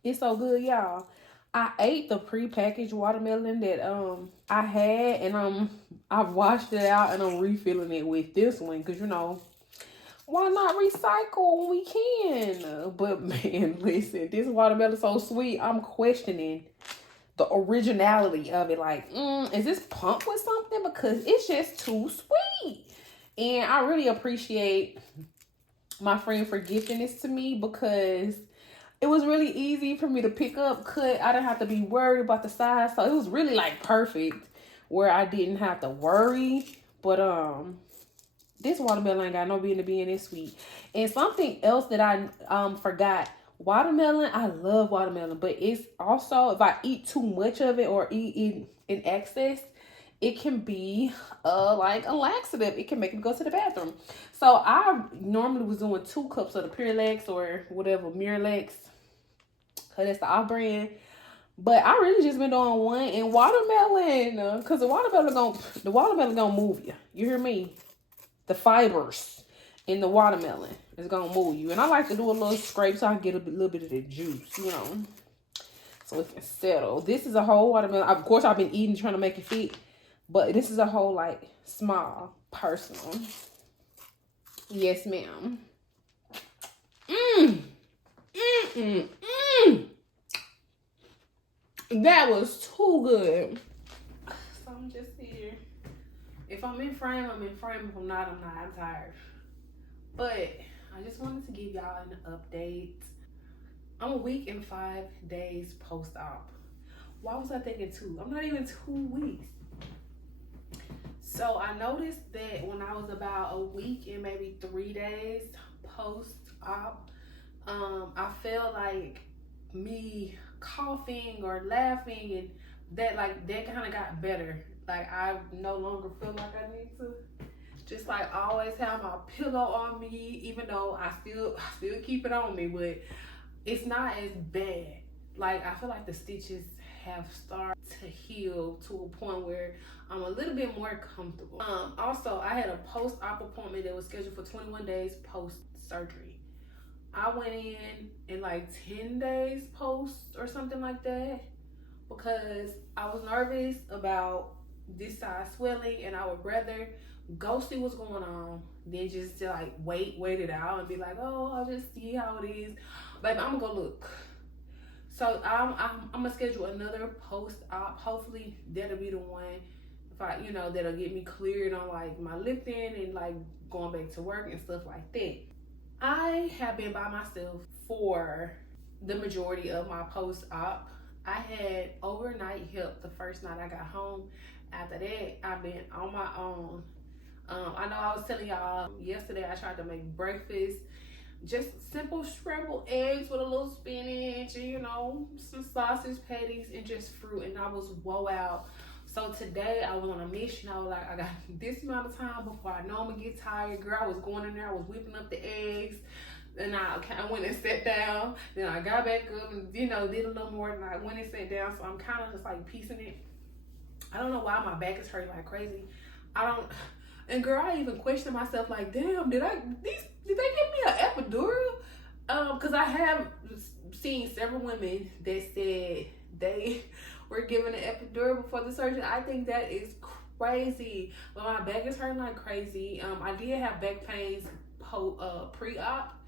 it's so good, y'all. I ate the pre-packaged watermelon that I had, and I've washed it out, and I'm refilling it with this one because, you know, why not recycle when we can? But man, listen, this watermelon is so sweet. I'm questioning the originality of it. Like, is this pumped with something? Because it's just too sweet. And I really appreciate my friend for gifting this to me because it was really easy for me to pick up, cut. I didn't have to be worried about the size. So it was really like perfect where I didn't have to worry. But this watermelon ain't got no business being this sweet. And something else that I forgot. Watermelon, I love watermelon, but it's also, if I eat too much of it or eat in excess, it can be like a laxative. It can make me go to the bathroom. So I normally was doing 2 cups of the Purelex or whatever, Miralex, because that's the off brand. But I really just been doing 1 and watermelon, because the watermelon gonna move you. You hear me? The fibers in the watermelon is gonna move you. And I like to do a little scrape so I can get a little bit of the juice, you know, so it can settle. This is a whole watermelon. Of course, I've been eating, trying to make it fit, but this is a whole, like, small, personal. Yes, ma'am. That was too good. So I'm just here. If I'm in frame, I'm in frame. If I'm not, I'm not. I'm tired. But I just wanted to give y'all an update. I'm a week and 5 days post-op. Why was I thinking 2? I'm not even 2 weeks. So I noticed that when I was about a week and maybe 3 days post-op, I felt like me coughing or laughing, and that kind of got better. Like, I no longer feel like I need to just like always have my pillow on me, even though I still keep it on me, but it's not as bad. Like, I feel like the stitches have started to heal to a point where I'm a little bit more comfortable. Also, I had a post-op appointment that was scheduled for 21 days post-surgery. I went in like 10 days post or something like that because I was nervous about this side swelling, and I would rather go see what's going on than just to like wait it out and be like, oh, I'll just see how it is. Baby, I'm gonna go look. So I'm gonna schedule another post-op. Hopefully that'll be the one, if I, you know, that'll get me cleared on like my lifting and like going back to work and stuff like that. I have been by myself for the majority of my post-op. I had overnight help the first night I got home. After that, I've been on my own. I know I was telling y'all yesterday I tried to make breakfast. Just simple scrambled eggs with a little spinach and, you know, some sausage patties and just fruit, and I was woe out. So today I was on a mission. I was like, I got this amount of time before I know I'm gonna get tired. Girl, I was going in there, I was whipping up the eggs. Then I went and sat down. Then I got back up and, you know, did a little more. And I went and sat down. So I'm kind of just like piecing it. I don't know why my back is hurting like crazy. And girl, I even questioned myself like, damn, did they give me an epidural? Because I have seen several women that said they were given an epidural before the surgery. I think that is crazy. But my back is hurting like crazy. I did have back pains pre-op,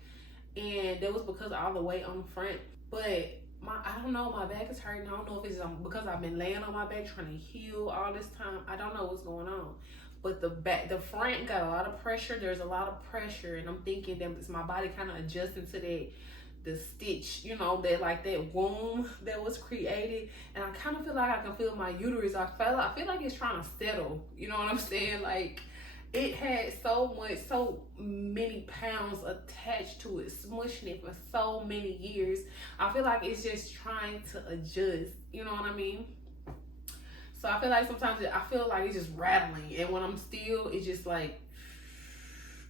and that was because of all the weight on the front. But I don't know, my back is hurting. I don't know if it's because I've been laying on my back trying to heal all this time. I don't know what's going on. But the front got a lot of pressure. There's a lot of pressure, and I'm thinking that it's my body kind of adjusting to the stitch, you know, that womb that was created. And I kind of feel like I can feel my uterus. I feel like it's trying to settle. You know what I'm saying? Like, it had so many pounds attached to it, smushing it for so many years. I feel like it's just trying to adjust. You know what I mean? So I feel like sometimes it's just rattling, and when I'm still, it's just like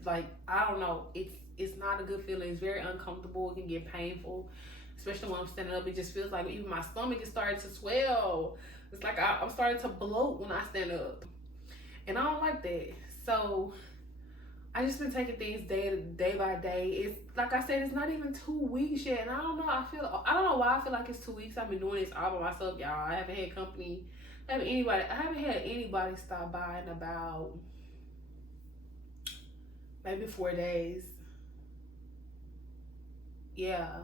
I don't know. It's not a good feeling. It's very uncomfortable. It can get painful, especially when I'm standing up. It just feels like even my stomach is starting to swell. It's like I'm starting to bloat when I stand up, and I don't like that. So I just been taking things day by day. It's like I said, it's not even 2 weeks yet, and I don't know. I don't know why I feel like it's 2 weeks. I've been doing this all by myself, y'all. I haven't had company. I haven't had anybody stop by in about maybe 4 days. Yeah,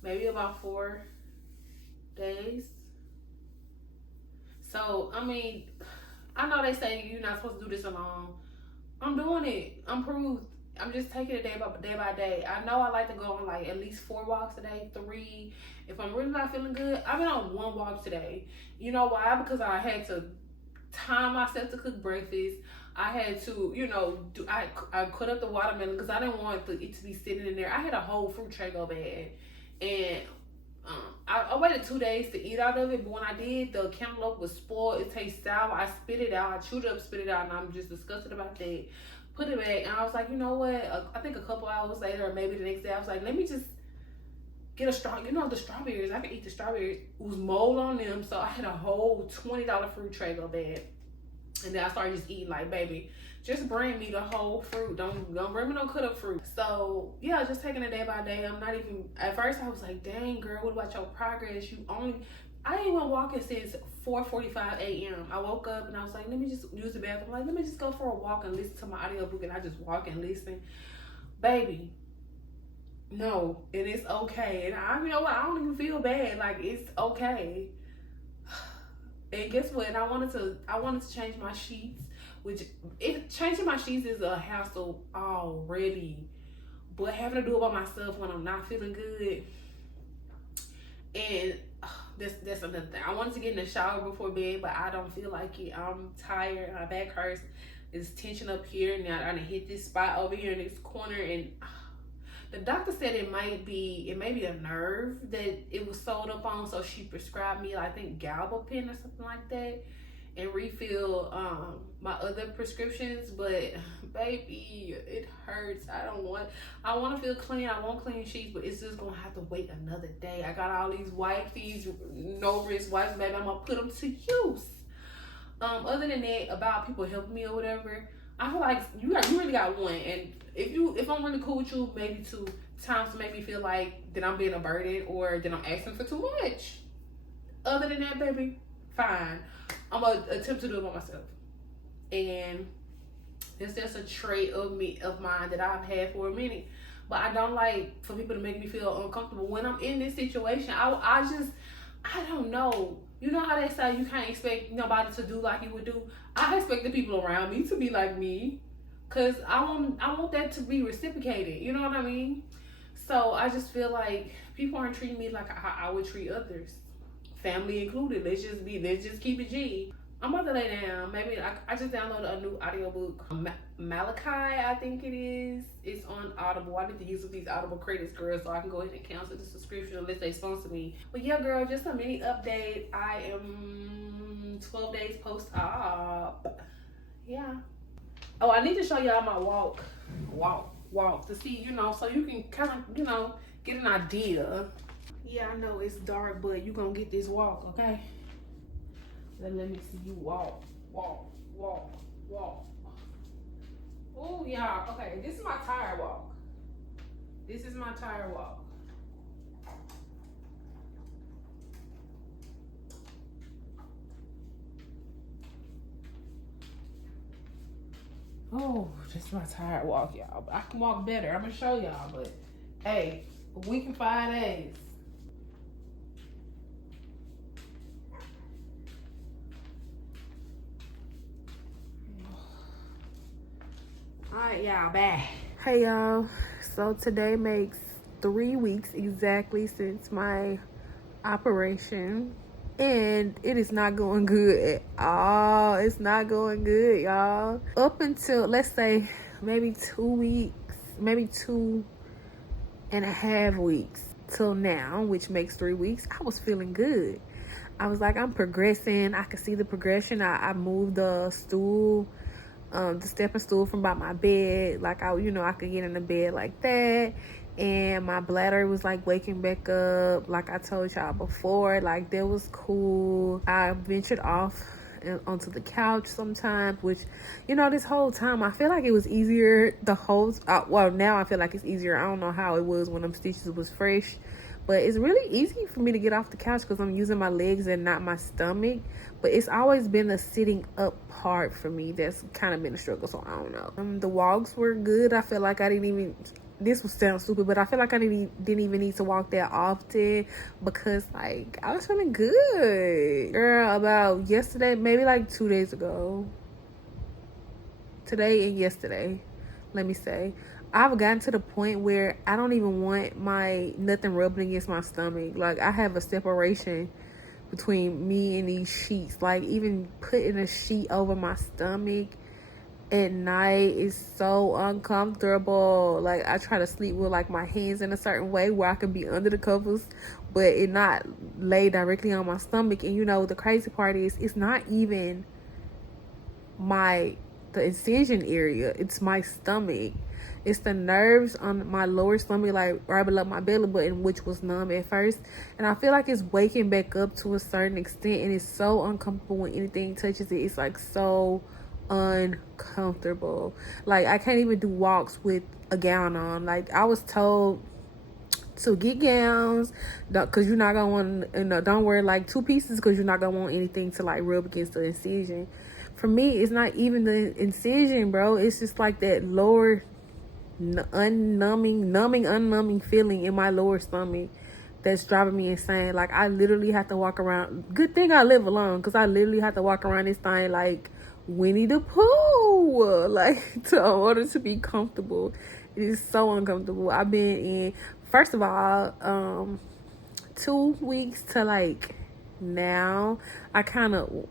maybe about 4 days. So I mean, I know they say you're not supposed to do this alone. I'm doing it. I'm proved. I'm just taking it day by day. I know I like to go on like at least 4 walks a day, 3. If I'm really not feeling good, I've been on 1 walk today. You know why? Because I had to time myself to cook breakfast. I had to, I cut up the watermelon because I didn't want it to be sitting in there. I had a whole fruit tray go bad, and I waited 2 days to eat out of it. But when I did, the cantaloupe was spoiled. It tastes sour. I spit it out. I chewed it up, spit it out, and I'm just disgusted about that. Put it back, and I was like, you know what? I think a couple hours later, or maybe the next day, I was like, let me just get a straw. The strawberries. I can eat the strawberries. It was mold on them, so I had a whole $20 fruit tray go bad. And then I started just eating like, baby, just bring me the whole fruit. Don't bring me no cut up fruit. So yeah, just taking it day by day. I'm not even, at first I was like, dang girl, what about your progress? I ain't been walking since 4:45 a.m. I woke up and I was like, let me just use the bathroom. Like, let me just go for a walk and listen to my audiobook. And I just walk and listen. Baby, no, and it's okay. And you know what? I don't even feel bad. Like, it's okay. And guess what? I wanted to change my sheets, changing my sheets is a hassle already. But having to do it by myself when I'm not feeling good, and that's another thing. I wanted to get in the shower before bed, but I don't feel like it. I'm tired. My back hurts. There's tension up here, and I done hit this spot over here in this corner, and the doctor said it may be a nerve that it was sewed up on, so she prescribed me, I think, gabapentin or something like that, and refill my other prescriptions. But baby, it hurts. I want to feel clean. I want clean sheets, but it's just gonna have to wait another day. I got all these wipes, these no-risk wipes, baby. I'm gonna put them to use. Other than that, about people helping me or whatever, I feel like you really got one. And if I'm really cool with you, maybe 2 times to make me feel like that I'm being a burden or that I'm asking for too much. Other than that, baby, fine. I'm gonna attempt to do it by myself. And it's just a trait of mine that I've had for a minute. But I don't like for people to make me feel uncomfortable when I'm in this situation. I don't know. You know how they say you can't expect nobody to do like you would do? I expect the people around me to be like me, because I want that to be reciprocated. You know what I mean? So I just feel like people aren't treating me like I would treat others, family included. Let's just keep it G. I'm about to lay down. Maybe I just downloaded a new audiobook, Malachi, I think it is. It's on Audible. I need to use these Audible credits, girl, so I can go ahead and cancel the subscription unless they sponsor me. But yeah, girl, just a mini update. I am 12 days post-op. Yeah. Oh, I need to show y'all my walk to see, so you can kind of, get an idea. Yeah, I know it's dark, but you gonna get this walk, okay? Let me see you walk. Oh, yeah. Okay, this is my tire walk. Oh, this is my tire walk, y'all. I can walk better. I'm gonna show y'all, but hey, a week and 5 days. Alright, y'all, back. Hey, y'all. So today makes 3 weeks exactly since my operation. And it is not going good at all. It's not going good, y'all. Up until, let's say, maybe 2 weeks, maybe 2.5 weeks till now, which makes 3 weeks, I was feeling good. I was like, I'm progressing. I could see the progression. I moved the stool, the stepping stool from by my bed. Like, I could get in the bed like that. And my bladder was like waking back up, like I told y'all before. Like, that was cool. I ventured off onto the couch sometimes, which, this whole time I feel like it was easier now I feel like it's easier. I don't know how it was when them stitches was fresh, but it's really easy for me to get off the couch because I'm using my legs and not my stomach. But it's always been the sitting up part for me that's kind of been a struggle, so I don't know. The walks were good. I feel like I didn't even, this will sound stupid, but I feel like I didn't even need to walk that often because, like, I was feeling good. Girl, about yesterday, maybe like 2 days ago, today and yesterday, let me say, I've gotten to the point where I don't even want nothing rubbing against my stomach. Like, I have a separation between me and these sheets. Like, even putting a sheet over my stomach at night is so uncomfortable. Like, I try to sleep with like my hands in a certain way where I can be under the covers, but it not lay directly on my stomach. And the crazy part is, it's not even the incision area, it's my stomach. It's the nerves on my lower stomach, like right below my belly button, which was numb at first, and I feel like it's waking back up to a certain extent, and it's so uncomfortable when anything touches it. It's like so uncomfortable. Like, I can't even do walks with a gown on. Like, I was told to get gowns because you're not gonna want, don't wear like 2 pieces because you're not gonna want anything to like rub against the incision. For me, it's not even the incision, bro. It's just like that lower unnumbing feeling in my lower stomach that's driving me insane. Like, I literally have to walk around. Good thing I live alone, because I literally have to walk around this thing like Winnie the Pooh, like, in order to be comfortable. It is so uncomfortable. I've been in, first of all, 2 weeks to like now, I kind of,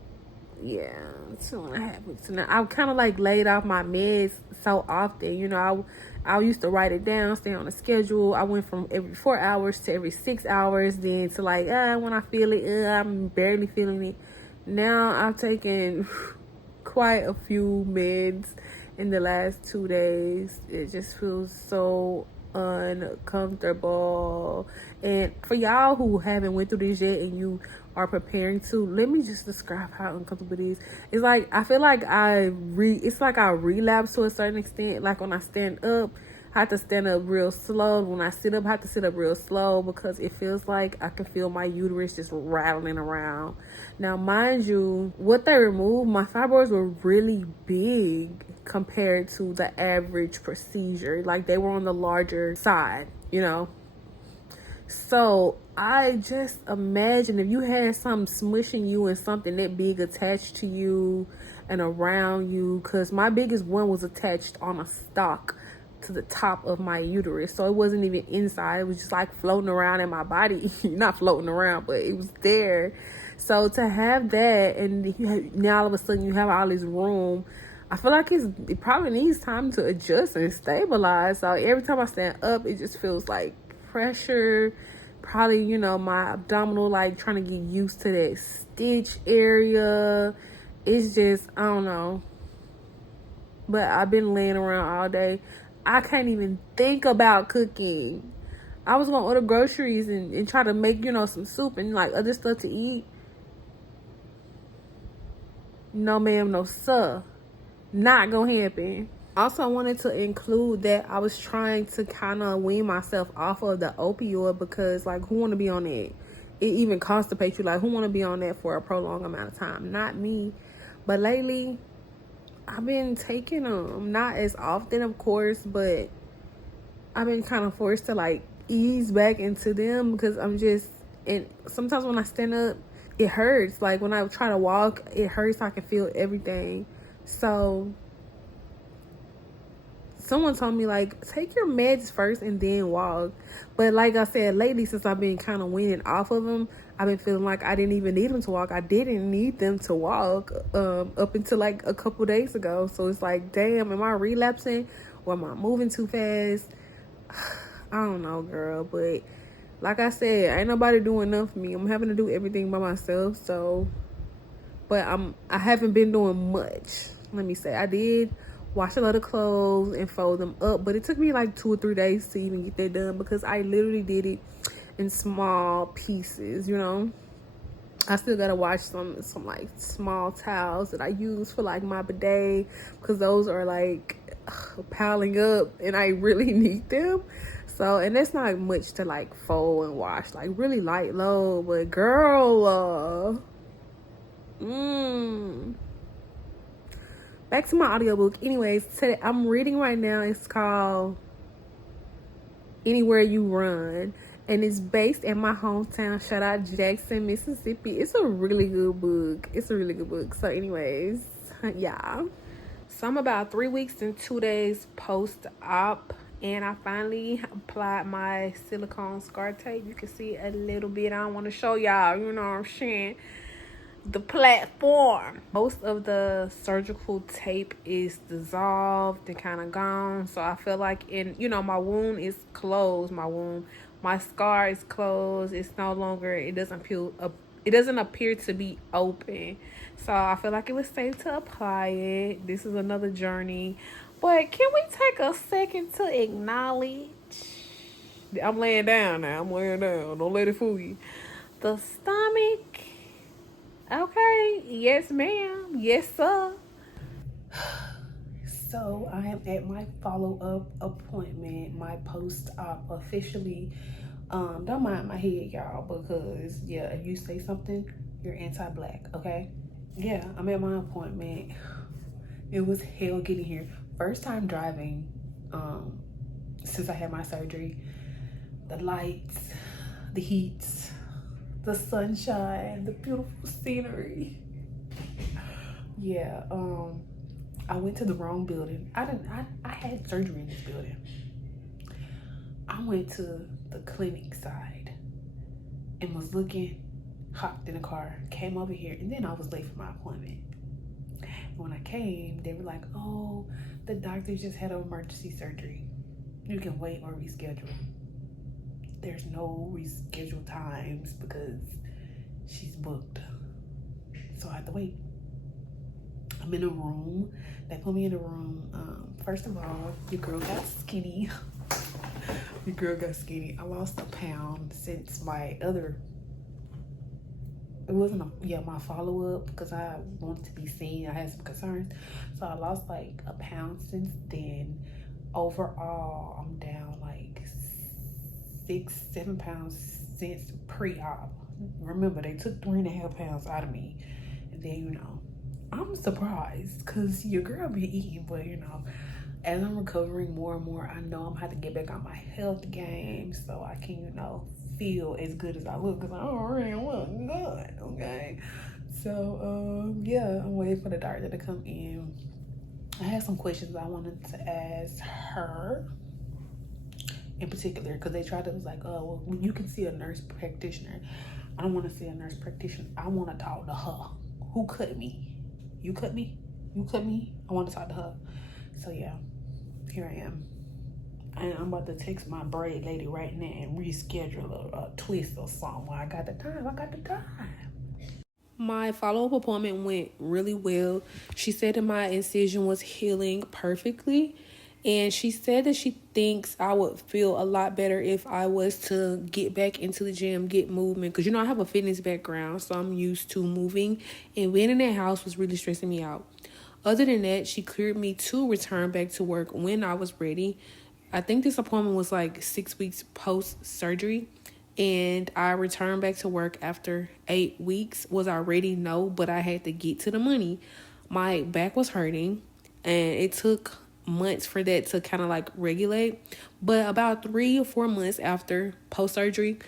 2.5 weeks now, I kind of like laid off my meds so often. I used to write it down, stay on a schedule. I went from every 4 hours to every 6 hours, then to like, when I feel it, I'm barely feeling it. Now I've taken quite a few meds in the last 2 days. It just feels so uncomfortable. And for y'all who haven't went through this yet and you are preparing to, let me just describe how uncomfortable it is. It's like, I feel like it's like I relapse to a certain extent. Like, when I stand up, I have to stand up real slow. When I sit up, I have to sit up real slow because it feels like I can feel my uterus just rattling around. Now, mind you, what they removed, my fibroids were really big compared to the average procedure. Like, they were on the larger side, So I just imagine if you had something smushing you and something that big attached to you and around you, because my biggest one was attached on a stalk to the top of my uterus. So it wasn't even inside. It was just like floating around in my body. Not floating around, but it was there. So to have that, and now all of a sudden you have all this room, I feel like it probably needs time to adjust and stabilize. So every time I stand up, it just feels like pressure. Probably, my abdominal, like, trying to get used to that stitch area. It's just, I don't know. But I've been laying around all day. I can't even think about cooking. I was gonna order groceries and try to make, some soup and like other stuff to eat. No ma'am, no sir. Not gonna happen. Also, I wanted to include that I was trying to kind of wean myself off of the opioid because, like, who want to be on it? It even constipates you. Like, who want to be on that for a prolonged amount of time? Not me. But lately, I've been taking them. Not as often, of course, but I've been kind of forced to, like, ease back into them because I'm just, and sometimes when I stand up, it hurts. Like, when I try to walk, it hurts. I can feel everything. So someone told me, like, take your meds first and then walk. But like I said, lately, since I've been kind of weaning off of them, I've been feeling like I didn't even need them to walk. I didn't need them to walk up until like a couple days ago. So it's like, damn, am I relapsing or am I moving too fast? I don't know, girl. But like I said, ain't nobody doing nothing for me. I'm having to do everything by myself. So, but I haven't been doing much. Let me say, I did wash a lot of clothes and fold them up, but it took me like 2 or 3 days to even get that done because I literally did it in small pieces, you know. I still gotta wash some like small towels that I use for like my bidet, because those are like piling up and I really need them. So, and that's not much to like fold and wash, like really light load. But girl, back to my audiobook. Anyways, today I'm reading right now. It's called Anywhere You Run, and it's based in my hometown. Shout out Jackson, Mississippi. It's a really good book. So anyways, yeah. So I'm about 3 weeks and 2 days post-op, and I finally applied my silicone scar tape. You can see a little bit. I don't want to show y'all, you know what I'm saying, the platform. Most of the surgical tape is dissolved and kind of gone. So I feel like my wound is closed. My scar is closed. It's no longer, it doesn't appear to be open. So I feel like it was safe to apply it. This is another journey. But can we take a second to acknowledge, I'm laying down now. Don't let it fool you. The stomach. Okay. Yes, ma'am. Yes, sir. So I am at my follow-up appointment, my post-op officially. Don't mind my head, y'all, because yeah, if you say something, you're anti-black, okay? Yeah, I'm at my appointment. It was hell getting here. First time driving since I had my surgery. The lights, the heats, the sunshine, the beautiful scenery. Yeah, I went to the wrong building. I had surgery in this building. I went to the clinic side and was looking, hopped in the car, came over here, and then I was late for my appointment. And when I came, they were like, oh, the doctor just had an emergency surgery. You can wait or reschedule. There's no rescheduled times because she's booked. So I had to wait. I'm in a room. They put me in a room. First of all, your girl got skinny. I lost a pound since my my follow-up, because I wanted to be seen. I had some concerns. So I lost like a pound since then. Overall, I'm down like 6-7 pounds since pre-op. Remember, they took 3.5 pounds out of me. And then, I'm surprised because your girl been eating, but as I'm recovering more and more, I know I'm gonna have to get back on my health game so I can, feel as good as I look, because I already look good, okay? So, yeah, I'm waiting for the doctor to come in. I had some questions I wanted to ask her in particular, because they tried to, was like, oh, well, you can see a nurse practitioner. I don't want to see a nurse practitioner. I want to talk to her. Who cut me? You cut me? You cut me? I want to talk to her. So yeah, here I am. And I'm about to text my braid lady right now and reschedule a twist or something. I got the time. My follow-up appointment went really well. She said that my incision was healing perfectly. And she said that she thinks I would feel a lot better if I was to get back into the gym, get movement. Because, I have a fitness background, so I'm used to moving. And being in that house was really stressing me out. Other than that, she cleared me to return back to work when I was ready. I think this appointment was like 6 weeks post-surgery. And I returned back to work after 8 weeks. Was I ready? No, but I had to get to the money. My back was hurting, and it took months for that to kind of like regulate. But about 3 or 4 months after post-surgery,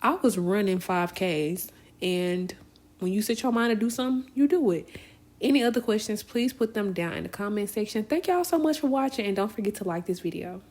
I was running 5Ks. And when you set your mind to do something, you do it. Any other questions, please put them down in the comment section. Thank y'all so much for watching, and don't forget to like this video.